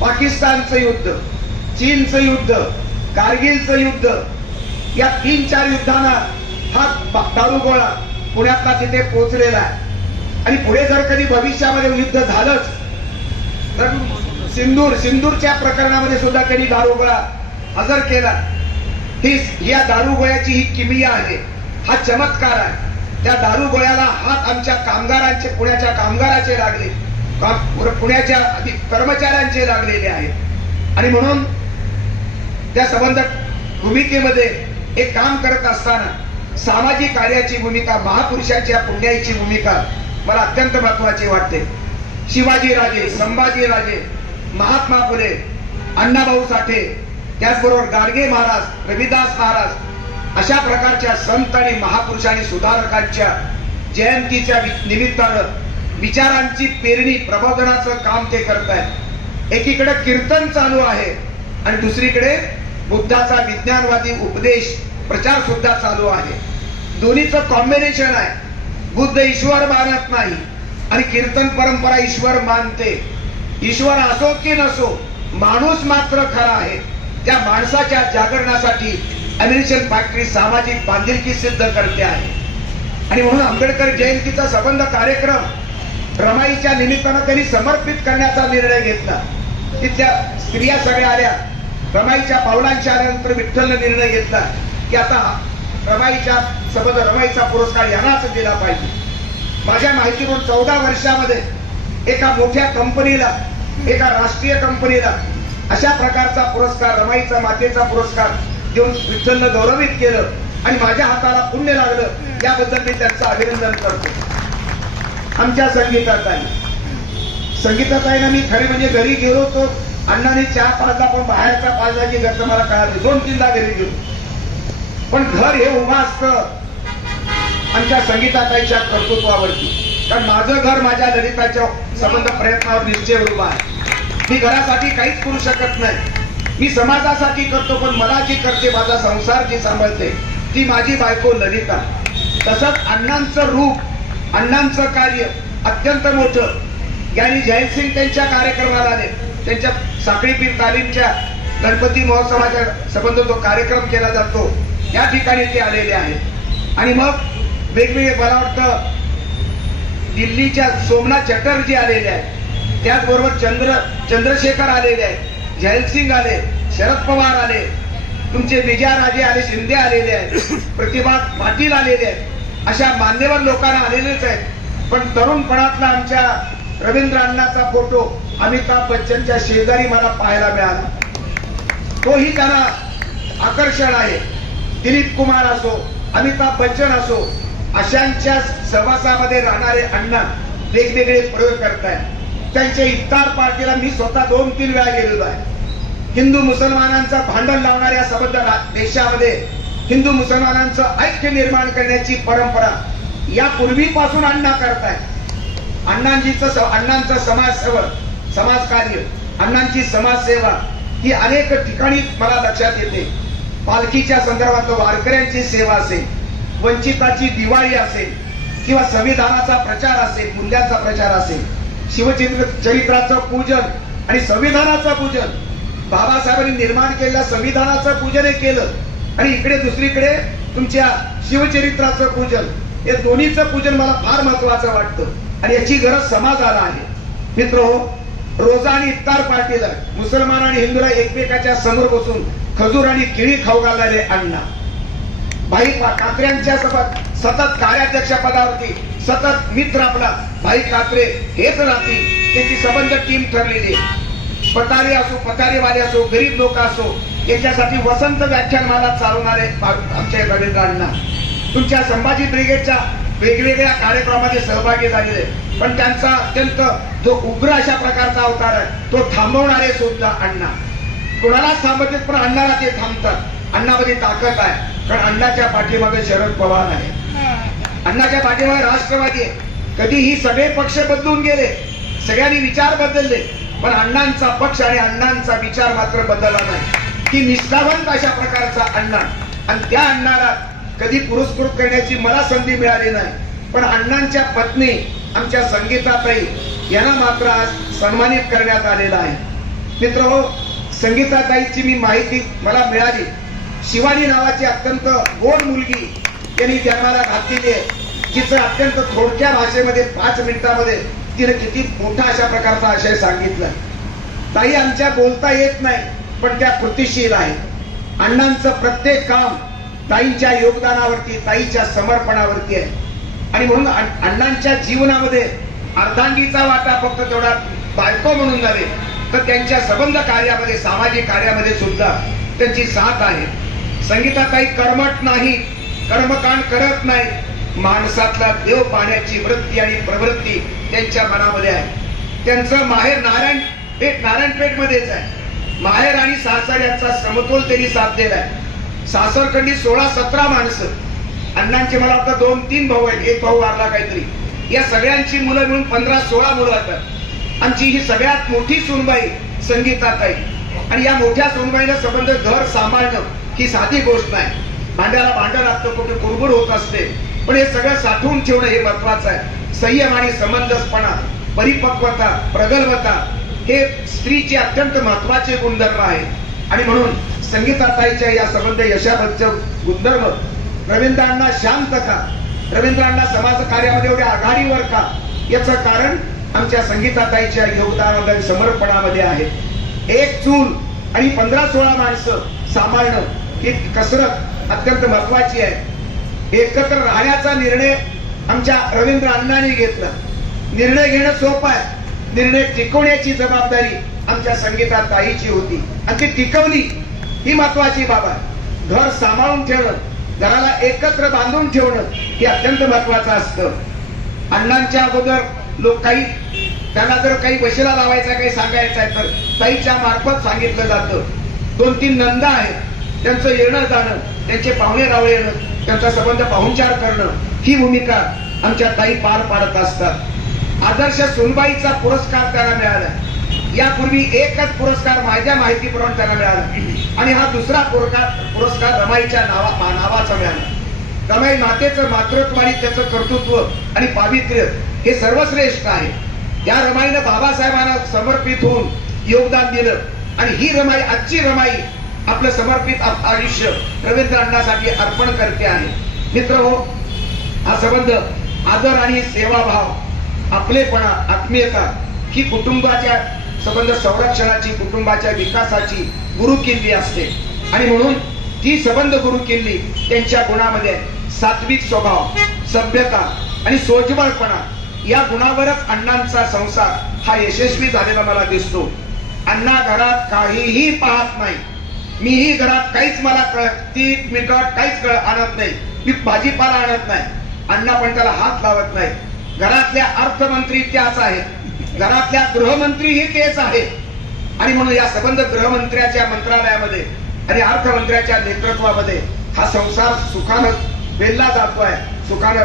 पाकिस्तानचं युद्ध, चीनचं युद्ध, कारगिलचं युद्ध, या 3-4 युद्धांना हा दारुगोळा पुण्यातला तिथे पोहोचलेला आहे. आणि पुढे जर कधी भविष्यामध्ये युद्ध झालंच तर सिंदूरच्या प्रकरणामध्ये सुद्धा त्यांनी दारुगोळा हजर केला. ही या दारुगोळ्याची ही किमिया आहे, हा चमत्कार आहे. त्या दारुगोळ्याला हात आमच्या कामगारांचे, पुण्याच्या कामगाराचे लागले, पुण्याच्या कर्मचाऱ्यांचे लागलेले आहेत. आणि म्हणून त्या संबंधक भूमिकेमध्ये एक काम करत असताना सामाजिक कार्याची भूमिका, महापुरुषाच्या पुण्याची भूमिका मला अत्यंत महत्वाची वाटते. शिवाजीराजे, संभाजीराजे, महात्मा फुले, अण्णाभाऊ साठे, त्याचबरोबर गाडगे महाराज, रविदास महाराज अशा प्रकारच्या संत आणि महापुरुष आणि सुधारकांच्या जयंतीच्या निमित्तानं विचारांची पेरणी, प्रबोधनाचं काम ते करत आहेत. एकीकडे कीर्तन चालू आहे आणि दुसरीकडे बुद्धाचा विज्ञानवादी उपदेश प्रचार सुद्धा चालू आहे. दोन्हीचं कॉम्बिनेशन आहे. बुद्ध ईश्वर मानत नाही आणि कीर्तन परंपरा ईश्वर मानते. ईश्वर असो की नसो, माणूस मात्र खरा आहे. त्या माणसाच्या जागरणासाठी अम्युनिशन फॅक्टरी सामाजिक बांधिलकी सिद्ध करते आहे. आणि म्हणून आंबेडकर जयंतीचा संबंध कार्यक्रम रमाईच्या निमित्तानं त्यांनी समर्पित करण्याचा निर्णय घेतला. तिथल्या स्त्रिया सगळ्या आल्या. रमाईच्या पावलांच्या आल्यानंतर विठ्ठलने निर्णय घेतला की आता रमाईच्या संबंध, रमाईचा पुरस्कार यांनाच दिला पाहिजे. माझ्या माहितीवरून 14 वर्षामध्ये एका मोठ्या कंपनीला, एका राष्ट्रीय कंपनीला अशा प्रकारचा पुरस्कार, रमाईचा मातेचा पुरस्कार देऊन विठ्ठलनं गौरवित केलं आणि माझ्या हाताला पुण्य लागलं. याबद्दल मी त्यांचं अभिनंदन करतो. आमच्या संगीताताईंना मी खरी म्हणजे घरी गेलो होतो, अण्णाने चहा पाजला, पण बाहेरचा पाजल्याची गरज मला कळाली. 2-3दा घरी गेलो, पण घर हे उभं असतं आमच्या संगीताताईच्या कर्तृत्वावरती. कारण माझं घर माझ्या ललिताच्या संबंध प्रयत्नावर निश्चय उभा आहे. मी घरासाठी काहीच करू शकत नाही. मी समाजासाठी करतो, पण मला जी करते, माझा संसार जी सांभाळते, ती माझी बायको ललिता. तसंच अण्णांचं रूप, अण्णांचं कार्य अत्यंत मोठं. ज्ञानी जयंतसिंग त्यांच्या कार्यक्रमाला आले. त्यांच्या साखळी पीर तालीमच्या गणपती महोत्सवाच्या संबंध जो कार्यक्रम केला जातो या ठिकाणी ते आलेले आहेत. आणि मग वेगवेगळे, मला वाटतं दिल्लीच्या सोमनाथ चटर्जी आलेले आहेत, त्याचबरोबर चंद्रशेखर आलेले आहेत, जयंतसिंग आले, शरद पवार आले, तुमचे विजयाराजे आले, शिंदे आलेले आहेत, प्रतिभा पाटील आलेले आहेत. अशा मान्यवर लोकांना आलेलेच आहेत. पण तरुणपणातला आमच्या रवींद्र अण्णाचा फोटो अमिताभ बच्चनच्या शेजारी मला पाहायला मिळाला. तोही त्यांना आकर्षण आहे. दिलीप कुमार असो, अमिताभ बच्चन असो, अशांच्या सहवासामध्ये राहणारे अण्णा वेगवेगळे प्रयोग करतायत. त्यांच्या इफ्तार पार्टीला मी स्वतः 2-3 वेळा गेलेलो आहे. हिंदू मुसलमानांचा भांडण लावणाऱ्या सबंध देशामध्ये हिंदू मुसलमानांचं ऐक्य निर्माण करण्याची परंपरा यापूर्वीपासून अण्णा करतायत. अण्णांचं समाजकार्य, अण्णांची समाजसेवा ही अनेक ठिकाणी मला लक्षात येते. पालखीच्या संदर्भात वारकऱ्यांची सेवा असेल, वंचिताची दिवाळी असेल किंवा संविधानाचा प्रचार असेल, मूल्यांचा प्रचार असेल, शिवचरित्राचं पूजन आणि संविधानाचं पूजन, बाबासाहेबांनी निर्माण केलेल्या संविधानाचं पूजन हे केलं आणि इकडे दुसरीकडे तुमच्या शिवचरित्राचं पूजन, हे दोन्हीचं पूजन मला फार महत्वाचं वाटतं आणि याची गरज समाजाला आहे. मित्रहो, रोजा आणि इफ्तार पार्टीला मुसलमान आणि हिंदूला एकमेकाच्या समोर बसून खजूर आणि केळी खाऊ घालणारे अण्णा, भाई कात्र्यांच्या सतत कार्याध्यक्ष पदावरती सतत मित्र आपला भाई कात्रे हेच राहतील, त्याची संबंध टीम ठरलेली आहे. पतारे असो, पतारेवाले असो, गरीब लोक असो, याच्यासाठी वसंत व्याख्यानमाला चालवणारे आमच्या रवींद्र अण्णा तुमच्या संभाजी ब्रिगेडच्या वेगवेगळ्या कार्यक्रमामध्ये सहभागी झालेले, पण त्यांचा अत्यंत जो उग्र अशा प्रकारचा अवतार आहे तो थांबवणारे सुद्धा अण्णा. कोणालाच थांबत पण अण्णाला ते थांबतात. अण्णामध्ये ताकद आहे, कारण अण्णाच्या पाठीमागे शरद पवार आहे, अण्णाच्या पाठीमागे राष्ट्रवादी आहे. कधीही सगळे पक्ष बदलून गेले, सगळ्यांनी विचार बदलले, पण अण्णांचा पक्ष आणि अण्णांचा विचार मात्र बदलला नाही. की निष्ठावंत अशा प्रकारचा अण्णा, आणि त्या अण्णाला कधी पुरस्कृत करण्याची मला संधी मिळाली नाही, पण अण्णांच्या पत्नी आमच्या संगीताताई यांना मात्र आज सन्मानित करण्यात आलेला आहे. मित्रहो, संगीताताईची मी माहिती मला मिळाली. शिवानी नावाची अत्यंत गोड मुलगी त्यांनी जन्माला घातलेली आहे. तिचं अत्यंत थोडक्या भाषेमध्ये 5 मिनिटामध्ये तिने किती मोठा अशा प्रकारचा आशय सांगितला. ताई आमच्या बोलता येत नाही, पण त्या कृतिशील आहेत. अण्णांचं प्रत्येक काम ताईंच्या योगदानावरती, ताईच्या समर्पणावरती आहे. आणि म्हणून अण्णांच्या जीवनामध्ये अर्धांगीचा वाटा फक्त तेवढा बायको म्हणून नव्हे, तर त्यांच्या संबंध कार्यामध्ये, सामाजिक कार्यामध्ये सुद्धा त्यांची साथ आहे. संगीताताई कर्मठ नाही, कर्मकांड करत नाही, माणसातला देव पाहण्याची वृत्ती आणि प्रवृत्ती त्यांच्या मनामध्ये आहे. त्यांचं माहेर नारायणपेठ मध्येच आहे. माहेर आणि सासर यांचा समतोल त्यांनी साधलेला आहे. सासरकडली 16-17 माणसं, अण्णांचे मला वाटतं 2-3 भाऊ आहेत, एक भाऊ वारला काहीतरी. या सगळ्यांची मुलं मिळून 15-16 मुलं असतात. आमची ही सगळ्यात मोठी सूनबाई संगीताताई, आणि या मोठ्या सूनबाईला संबंध घर सांभाळणं ही साधी गोष्ट नाही. भांड्याला भांडं लागतं, कुठे कुरबुर होत असते, पण हे सगळं साठवून ठेवणं हे महत्वाचं आहे. संयम आणि समंजसपणा, परिपक्वता, प्रगल्भता हे स्त्रीचे अत्यंत महत्वाचे गुणधर्म आहेत. आणि म्हणून संगीताताईच्या या संबंध यशाबद्दल गुणधर्म, रवींद्रांना शांत का, रवींद्रांना समाज कार्यामध्ये एवढ्या आघाडीवर का, याचं कारण आमच्या संगीताताईच्या योगदानामध्ये, समर्पणामध्ये आहे. एक चूल आणि 15-16 माणसं सांभाळणं ही कसरत अत्यंत महत्वाची आहे. एकत्र राहण्याचा निर्णय आमच्या रवींद्र अण्णांनी घेतला. निर्णय घेणं सोपं आहे, निर्णय टिकवण्याची जबाबदारी आमच्या संगीताताईची होती, आणि ती टिकवली ही महत्वाची बाब आहे. घर सांभाळून ठेवणं, घराला एकत्र बांधून ठेवणं हे अत्यंत महत्वाचं असतं. अण्णांच्या अगोदर लोक त्यांना जर काही वशिला लावायचा, काही सांगायचं आहे तर ताईच्या मार्फत सांगितलं जातं. 2-3 नंदा आहेत, त्यांचं येणं जाणं, त्यांचे पाहुणे रावळे येणं, त्यांचा संबंध पाहुणचार करणं, ही भूमिका आमच्या ताई पार पाडत असतात. आदर्श सुनबाईचा पुरस्कार त्यांना मिळाला. यापूर्वी एकच पुरस्कार माझ्या माहितीप्रमाणे त्यांना मिळाला, आणि हा दुसरा पुरस्कार रमाईच्या नावाचा मिळाला. रमाई मातेचं मातृत्व आणि त्याचं कर्तृत्व आणि पावित्र्य हे सर्वश्रेष्ठ आहे. या रमाईनं बाबासाहेबांना समर्पित होऊन योगदान दिलं, आणि ही रमाई, आजची रमाई आपलं समर्पित आयुष्य रवींद्र अण्णांसाठी अर्पण करते आहे. मित्रहो, हा संबंध आदर आणि सेवाभाव, आपलेपणा, आत्मीयता ही कुटुंबाच्या संबंध संरक्षणाची, कुटुंबाच्या विकासाची गुरुकिल्ली असते. आणि म्हणून ती संबंध गुरुकिल्ली त्यांच्या गुणामध्ये सात्विक स्वभाव, सभ्यता आणि सोजवळपणा या गुणावरच अण्णांचा संसार हा यशस्वी झालेला मला दिसतो. अण्णा घरात काहीही पाहत नाही. मीही घरात काहीच मला तीट मिठट काहीच आणत नाही. मी भाजीपाला आणत नाही, अण्णा पण त्याला हात लावत नाही. घरातल्या अर्थमंत्री त्याच आहेत, घरातल्या गृहमंत्री ही तेच आहे. आणि म्हणून या संबंध गृहमंत्र्याच्या मंत्रालयामध्ये आणि अर्थमंत्र्याच्या नेतृत्वामध्ये हा संसार सुखानं वेधला जातोय, सुखानं.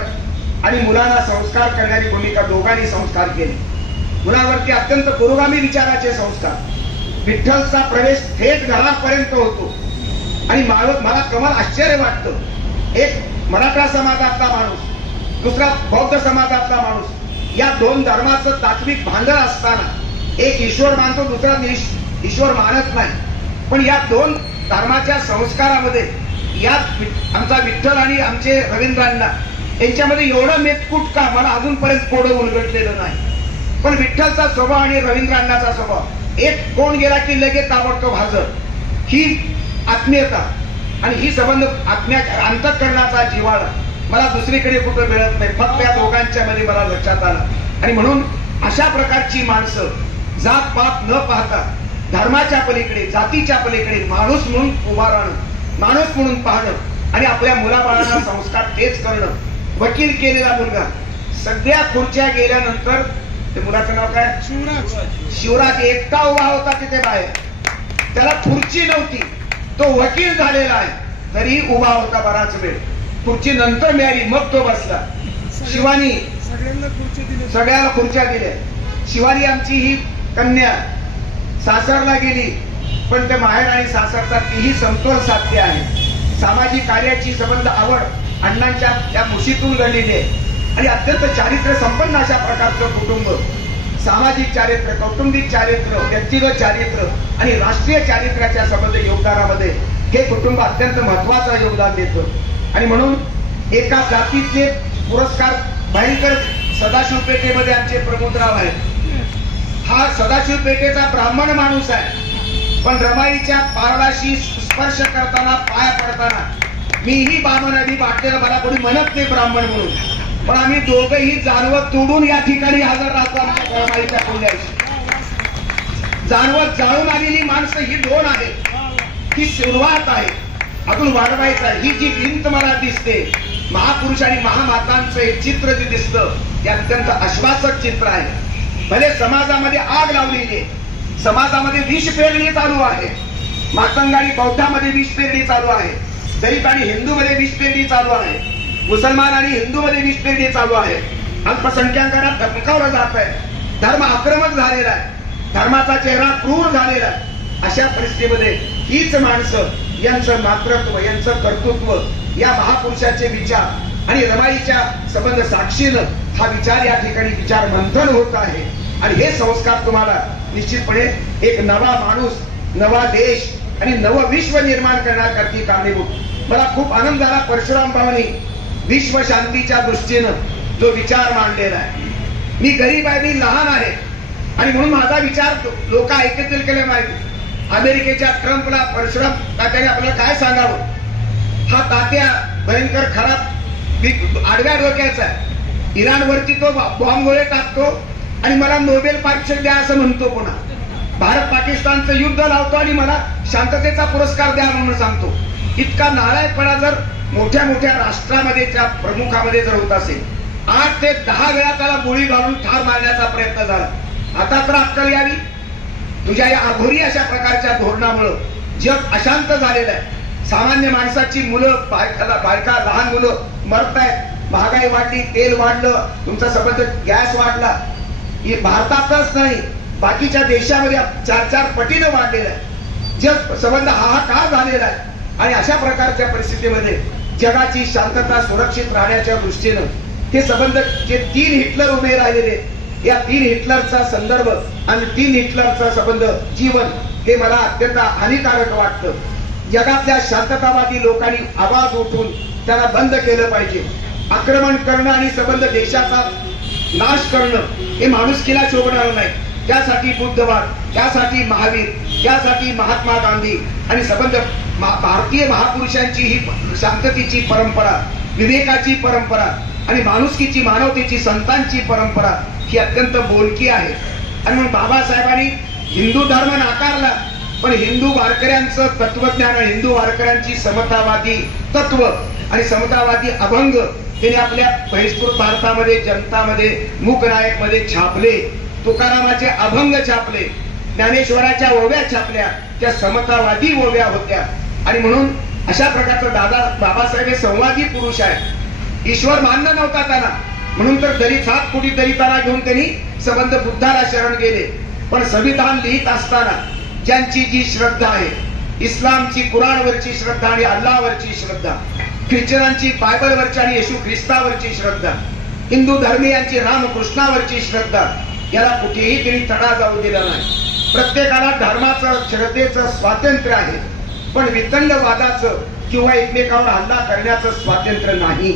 आणि मुलांना संस्कार करणारी भूमिका दोघांनी संस्कार केले. मुलांवरती अत्यंत पुरोगामी विचाराचे संस्कार. विठ्ठलचा प्रवेश थेट घरापर्यंत होतो. आणि मला कमाल आश्चर्य वाटतं, एक मराठा समाजातला माणूस, दुसरा बौद्ध समाजातला माणूस, या दोन धर्माचं तात्विक भांडण असताना एक ईश्वर मानतो, दुसरा ईश्वर मानत नाही. पण या दोन धर्माच्या संस्कारामध्ये यात आमचा विठ्ठल आणि आमचे रवींद्रांना यांच्यामध्ये एवढं मेतकूट का मला अजूनपर्यंत कोडं उलगडलेलं नाही. पण विठ्ठलचा स्वभाव आणि रवींद्रांनाचा स्वभाव, एक कोण गेला की लगेच ताबडतोब हजर, ही आत्मीयता आणि ही संबंध अंतःकरणाचा जिव्हाळा मला दुसरीकडे कुठं मिळत नाही. फक्त या दोघांच्या मध्ये मला लक्षात आलं. आणि म्हणून अशा प्रकारची माणसं जात पात न पाहता धर्माच्या पलीकडे, जातीच्या पलीकडे माणूस म्हणून उभा राहणं, माणूस म्हणून पाहणं आणि आपल्या मुलाबाळांना संस्कार तेच करणं. वकील केलेला मुलगा, सगळ्या खुर्च्या गेल्यानंतर, ते मुलाचं नाव काय, शिवराज एकटा उभा होता तिथे बाहेर, त्याला खुर्ची नव्हती, तो वकील झालेला आहे तरी उभा होता बराच वेळ. खुर्ची नंतर मिळाली, मग तो बसला. शिवानी सगळ्याला खुर्च्या दिल्या. शिवानी आमची ही कन्या सासरला गेली, पण ते माहेर आणि सासरचा तीही समतोल साध्य आहे. सामाजिक कार्याची संबंध आवड अण्णांच्या त्या मुशीतून घडलेली आहे. आणि अत्यंत चारित्र्य संपन्न अशा प्रकारचं कुटुंब, सामाजिक चारित्र्य, कौटुंबिक चारित्र्य, व्यक्तिगत चारित्र्य आणि राष्ट्रीय चारित्र्याच्या संबंध योगदानामध्ये हे कुटुंब अत्यंत महत्वाचं योगदान देतं. आणि म्हणून एका जातीचे पुरस्कार भयंकर सदाशिव पेठेमध्ये आमचे प्रमोदराव आहेत. हा सदाशिव पेठेचा ब्राह्मण माणूस आहे, पण रमाईच्या पारडाशी स्पर्श करताना, पाया पडताना मीही बामणाने वाटलेलं, मला कोणी म्हणत नाही ब्राह्मण म्हणून, पण आम्ही दोघंही जानवत तोडून या ठिकाणी हजर राहतो. आमच्या रमाईच्या पुण्याशी जानवत जाळून आलेली माणसं ही दोन आहेत. ही सुरुवात आहे, अजून वाढवायचं आहे. ही जी भिंत मला दिसते, महापुरुष आणि महामातांचं एक चित्र जे दिसतं, ते अत्यंत आश्वासक चित्र आहे. भले समाजामध्ये आग लावलेली आहे, समाजामध्ये विष पेरणी चालू आहे, मातंग आणि बौद्धामध्ये विष पेरणी चालू आहे, दलित आणि हिंदूमध्ये विष पेरणी चालू आहे, मुसलमान आणि हिंदूमध्ये विष पेरणी चालू आहे, अल्पसंख्याकांना धमकावलं जात आहे, धर्म आक्रमक झालेला आहे, धर्माचा चेहरा क्रूर झालेला आहे. अशा परिस्थितीमध्ये हीच माणसं, यांचं मातृत्व, यांचं कर्तृत्व, या महापुरुषाचे विचार आणि रमाईच्या संबंध साक्षीनं हा विचार या ठिकाणी विचार मंथन होत आहे. आणि हे संस्कार तुम्हाला निश्चितपणे एक नवा माणूस, नवा देश आणि नवं विश्व निर्माण करण्याकरती कारणीभूत. मला खूप आनंद झाला, परशुराम भावानी विश्व शांतीच्या दृष्टीनं जो विचार मांडलेला आहे. मी गरीब आहे, मी लहान आहे आणि म्हणून माझा विचार लोक ऐकतील केले माहिती. अमेरिकेच्या ट्रम्पला परशुराम तात्याने आपल्याला काय सांगावं, हा तात्या भयंकर खराब आडव्या डोक्याचा आहे. इराणवरती तो बॉम्ब गोळे टाकतो आणि मला नोबेल पारितोषिक द्या असं म्हणतो. पुन्हा भारत पाकिस्तानचं युद्ध लावतो आणि मला शांततेचा पुरस्कार द्या म्हणून सांगतो. इतका नालायकपणा जर मोठ्या मोठ्या राष्ट्रामध्ये, त्या प्रमुखामध्ये जर होत असेल, 8 ते 10 वेळा त्याला गोळी घालून ठार मारण्याचा प्रयत्न झाला. आता तर अक्कल यावी. तुझ्या या अघोरी अशा प्रकारच्या धोरणामुळं जग अशांत झालेलं आहे. सामान्य माणसाची मुलं, बायका, लहान मुलं मरतायत. महागाई वाढली, तेल वाढलं, तुमचा संबंध गॅस वाढला. भारतातच नाही, बाकीच्या देशामध्ये 4-4 पटीनं वाढलेला आहे. जग संबंध हाहाकार झालेला आहे. आणि अशा प्रकारच्या परिस्थितीमध्ये जगाची शांतता सुरक्षित राहण्याच्या दृष्टीनं ते संबंध, जे 3 हिटलर उभे राहिलेले, या 3 हिटलरचा संदर्भ आणि 3 हिटलरचा संबंध जीवन, हे मला अत्यंत हानिकारक वाटतं. जगातल्या शांततावादी लोकांनी आवाज उठून त्याला बंद केलं पाहिजे. आक्रमण करणं आणि संबंध देशाचा नाश करणं हे माणुसकीला शोभणार नाही. त्यासाठी बुद्धवाद, त्यासाठी महावीर, त्यासाठी महात्मा गांधी आणि संबंध भारतीय महापुरुषांची ही शांततेची परंपरा, विवेकाची परंपरा आणि माणुसकीची, मानवतेची, संतांची परंपरा ही अत्यंत बोलकी आहे. आणि म्हणून बाबासाहेबांनी हिंदू धर्म नाकारला, पण हिंदू वारकऱ्यांचं तत्वज्ञान, हिंदू वारकऱ्यांची समतावादी तत्व आणि समतावादी अभंग त्यांनी आपल्या बहिष्कृत भारतामध्ये, जनतामध्ये, मूकनायक मध्ये छापले. तुकारामाचे अभंग छापले, ज्ञानेश्वराच्या ओव्या छापल्या, त्या समतावादी ओव्या होत्या. आणि म्हणून अशा प्रकारचं बाबासाहेब हे संवादी पुरुष आहे. ईश्वर मान्य नव्हता त्यांना, म्हणून तर दलित 7 कोटी दलितांना घेऊन त्यांनी संबंध बुद्धाला शरण गेले. पण संविधान लिहित असताना ज्यांची जी श्रद्धा आहे, इस्लामची कुराणवरची श्रद्धा आणि अल्लावरची श्रद्धा, ख्रिश्चनांची बायबलवरची आणि येशू ख्रिस्तावरची श्रद्धा, हिंदू धर्मीयांची रामकृष्णावरची श्रद्धा, याला कुठेही त्यांनी तडा जाऊ दिला नाही. प्रत्येकाला धर्माचं श्रद्धेचं स्वातंत्र्य आहे, पण वितंडवादाचं किंवा एकमेकावर हल्ला करण्याचं स्वातंत्र्य नाही.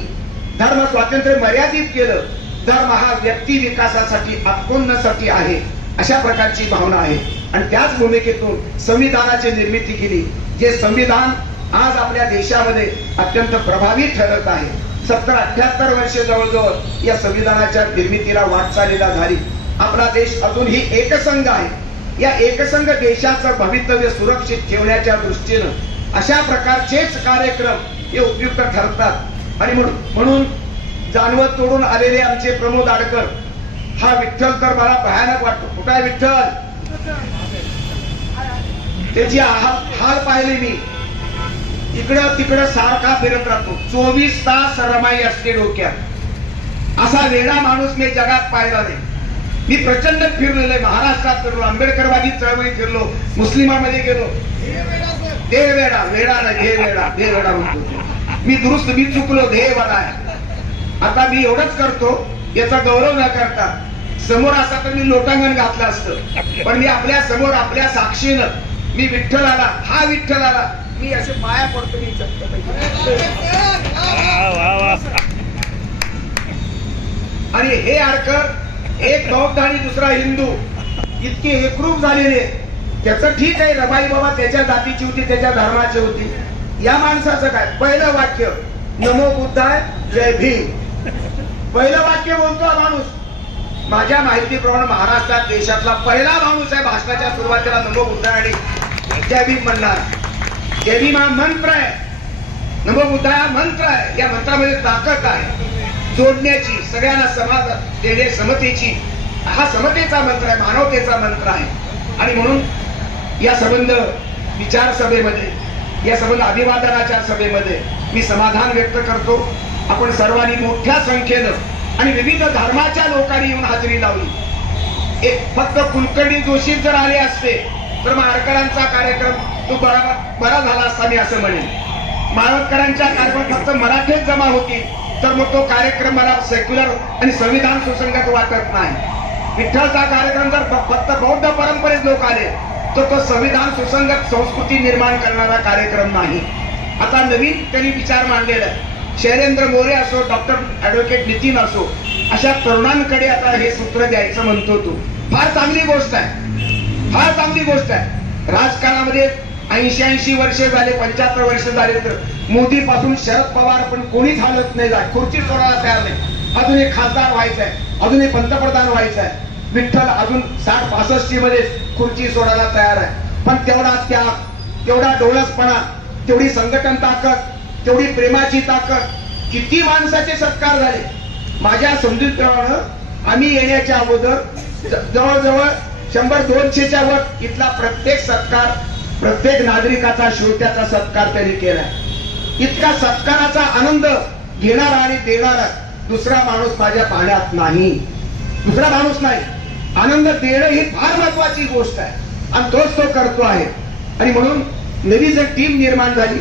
धर्म स्वातंत्र्य मर्यादित केलं. धर्म हा व्यक्ती विकासासाठी, आत्मोन्नतीसाठी आहे, अशा प्रकारची भावना आहे. आणि त्याच भूमिकेतून संविधानाची निर्मिती केली. जे संविधान आज आपल्या देशामध्ये अत्यंत प्रभावी ठरत आहे. 70-78 वर्ष जवळजवळ या संविधानाच्या निर्मितीला वाटचालीला झाली. आपला देश अजूनही एकसंघ आहे. या एकसंघ देशाचं भवितव्य सुरक्षित ठेवण्याच्या दृष्टीनं अशा प्रकारचेच कार्यक्रम हे उपयुक्त ठरतात. आणि म्हणून जानवत तोडून आलेले आमचे प्रमोद आडकर, हा विठ्ठल तर मला भयानक वाटतो. कुठं आहे विठ्ठल? त्याची हाल पाहिले मी. इकडं तिकडं सारखा फिरत राहतो. 24 तास रमाई असते डोक्यात. असा वेडा माणूस मी जगात पाहिला नाही. मी प्रचंड फिरलेलो आहे. महाराष्ट्रात फिरलो, आंबेडकरवादी चळवळीत फिरलो, मुस्लिमामध्ये गेलो. देह वेडा, वेडा नाही, देह वेडा, देह वेडा म्हणतो. मी दुरुस्त, मी चुकलो, देह वेडा आहे. आता मी एवढंच करतो, याचा गौरव न करता. समोर असा तर मी लोटांगण घातलं असतं, पण मी आपल्या समोर आपल्या साक्षीनं मी विठ्ठलाला, हा विठ्ठलाला मी असे पाया पडतो. मी आणि हे आडकर एक बौद्ध आणि दुसरा हिंदू इतके एकरूप झालेले. त्याचं ठीक आहे, रमाई बाबा त्याच्या जातीची होती, त्याच्या धर्माची होती. या माणसाचं काय? पहिलं वाक्य नमो बुद्धाय जय भीम. पहिलं वाक्य बोलतो हा माणूस. माझ्या माहितीप्रमाणे महाराष्ट्रात देशातला पहिला माणूस आहे भाषणाच्या सुरुवातीला नमो बुद्धाय आणि जय भीम म्हणणार. जय भीम हा मंत्र आहे, नमो बुद्धाय हा मंत्र आहे. या मंत्रामध्ये ताकद आहे जोडण्याची, सगळ्यांना समाज देणे, समतेची. हा समतेचा मंत्र आहे, मानवतेचा मंत्र आहे. आणि म्हणून या संबंध विचार सभेमध्ये, या संबंध अभिवादनाच्या सभेमध्ये मी समाधान व्यक्त करतो. आपण सर्वांनी मोठ्या संख्येनं आणि विविध धर्माच्या लोकांनी येऊन हजेरी लावली. फक्त कुलकर्णी जोशी जर आले असते तर मग आडकरांचा कार्यक्रम तो बरा झाला असता, मी असं म्हणेन. माळवदकरांच्या कार्यक्रम फक्त मराठीत जमा होती तर मग तो कार्यक्रम मला सेक्युलर आणि संविधान सुसंगत वाटत नाही. विठ्ठलचा कार्यक्रम जर फक्त बौद्ध परंपरेत लोक आले तर तो संविधान सुसंगत संस्कृती निर्माण करणारा कार्यक्रम नाही. आता नवीन त्यांनी विचार मांडलेला आहे. शैलेंद्र मोरे असो, डॉक्टर ऍडव्होकेट नितीन असो, अशा तरुणांकडे आता हे सूत्र द्यायचं म्हणतो. तू फार चांगली गोष्ट आहे, फार चांगली गोष्ट आहे. राजकारणामध्ये 80 वर्ष झाले, 75 वर्ष झाले तर मोदी पासून शरद पवार पण कोणीच हालत नाही जात, खुर्ची सोडायला तयार नाही. अजून एक खासदार व्हायचंय, अजून एक पंतप्रधान व्हायचंय. विठ्ठल अजून 60-65 मध्ये खुर्ची सोडायला तयार आहे. पण तेवढा त्याग, तेवढा डोळसपणा, तेवढी संघटन ताकद, तेवढी प्रेमाची ताकद. किती माणसाचे सत्कार झाले. माझ्या समजुतीप्रमाणे आम्ही येण्याच्या अगोदर जवळजवळ 100-200च्या वर इथला प्रत्येक सत्कार, प्रत्येक नागरिकाचा, श्रोत्याचा सत्कार त्यांनी केलाय. इतका सत्काराचा आनंद घेणारा आणि देणारा दुसरा माणूस माझ्या पाहण्यात नाही, दुसरा माणूस नाही. आनंद देणं ही फार महत्वाची गोष्ट आहे आणि तोच तो करतो आहे. आणि म्हणून नवी जर टीम निर्माण झाली,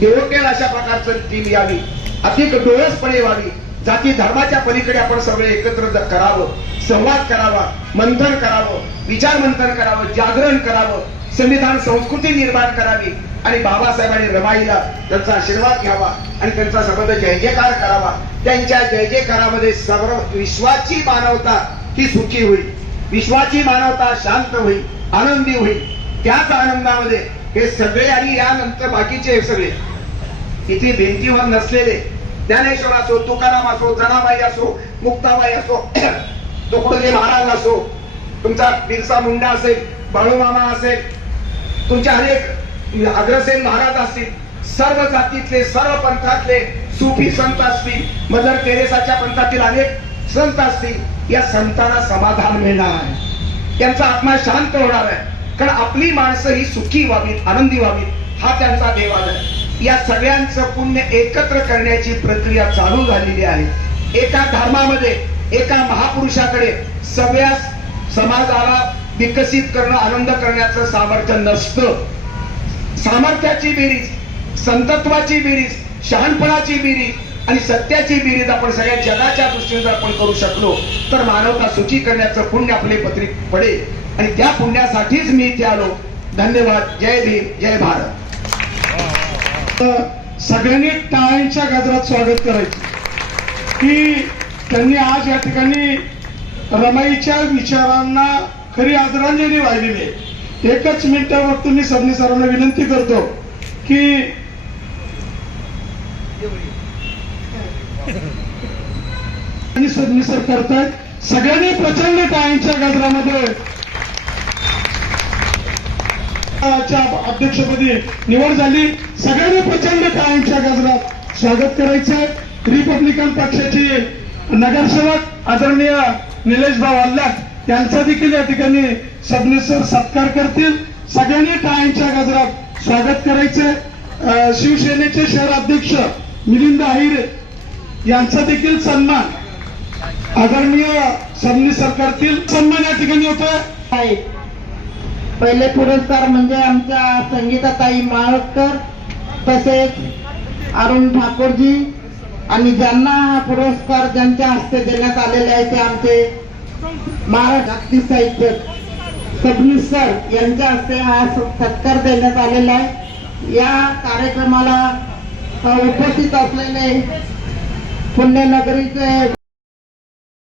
डेव्होटेड अशा प्रकारचं टीम यावी, अधिक डोळसपणे व्हावी. जाती धर्माच्या पलीकडे आपण सगळे एकत्र करावं, संवाद करावा, मंथन करावं, विचार मंथन करावं, जागरण करावं, संविधान संस्कृती निर्माण करावी आणि बाबासाहेबांनी रमाईला त्यांचा आशीर्वाद घ्यावा आणि त्यांचा संबंध जय जयकार करावा. त्यांच्या जय जयकारामध्ये सर्व विश्वाची मानवता ही सुखी होईल, विश्वाची मानवता शांत होईल, आनंदी होईल. त्याच आनंदामध्ये हे सगळे आणि यानंतर बाकीचे हे सगळे इथे भिंतीवर नसलेले ज्ञानेश्वर असो, तुकाराम असो, जनाबाई असो, मुक्ताबाई असो, तुकडोजी महाराज असो, तुमचा बिरसा मुंडा असेल, बाळूमामा असेल, तुमच्या अनेक अग्रसेन महाराज असतील, सर्व जातीतले, सर्व पंथातले सुफी संत असतील, मदर तेरेसाच्या पंथातील अनेक संत असतील. या संतांना समाधान मिळणार आहे, त्यांचा आत्मा शांत होणार आहे. कारण आपली माणसं ही सुखी व्हावीत, आनंदी व्हावीत हा त्यांचा देवाद आहे. या सगळ्यांचं पुण्य एकत्र करण्याची प्रक्रिया चालू झालेली आहे. एका धर्मामध्ये एका महापुरुषाकडे सगळ्या समाजाला विकसित करणं, आनंद करण्याचं सामर्थ्य नसतं. सामर्थ्याची बेरीज, संतत्वाची बेरीज, शहाणपणाची बेरीज आणि सत्याची बेरीज आपण सगळ्या जगाच्या दृष्टीने जर आपण करू शकलो तर मानवता सुखी करण्याचं पुण्य आपले पत्रिक पडेल. आणि त्या पुण्यासाठीच मी इथे आलो. धन्यवाद. जय भीम, जय भारत. सगळ्यांनी टाळ्यांच्या गजरात स्वागत करायचं की त्यांनी आज या ठिकाणी रमाईच्या विचारांना खरी आदरांजली वाहिलेली आहे. एकच मिनिटावर तुम्ही सबनी सरांना विनंती करतो की सबनी सर करतायत. सगळ्यांनी प्रचंड टाळ्यांच्या गजरामध्ये अध्यक्षपदी निवड झाली. सगळ्यांनी प्रचंड टाळ्यांच्या गजरात स्वागत करायचंय. रिपब्लिकन पक्षाचे नगरसेवक आदरणीय निलेश भाऊ अल्लाट यांचा देखील या ठिकाणी सबनीसर सत्कार करतील. सगळ्यांनी टाळ्यांच्या गजरात स्वागत करायचंय. शिवसेनेचे शहर अध्यक्ष मिलिंद अहिरे यांचा देखील सन्मान आदरणीय सबनीसर करतील. सन्मान या ठिकाणी होतोय. पहिले पुरस्कार म्हणजे आमच्या संगीताताई माळकर, तसेच अरुण ठाकूरजी, आणि ज्यांना हा पुरस्कार ज्यांच्या हस्ते देण्यात आलेले आहे ते आमचे महाराष्ट्र जागतिक साहित्यिक सबनीस सर यांच्या हस्ते हा सत्कार देण्यात आलेला आहे. या कार्यक्रमाला उपस्थित असलेले पुण्यनगरीचे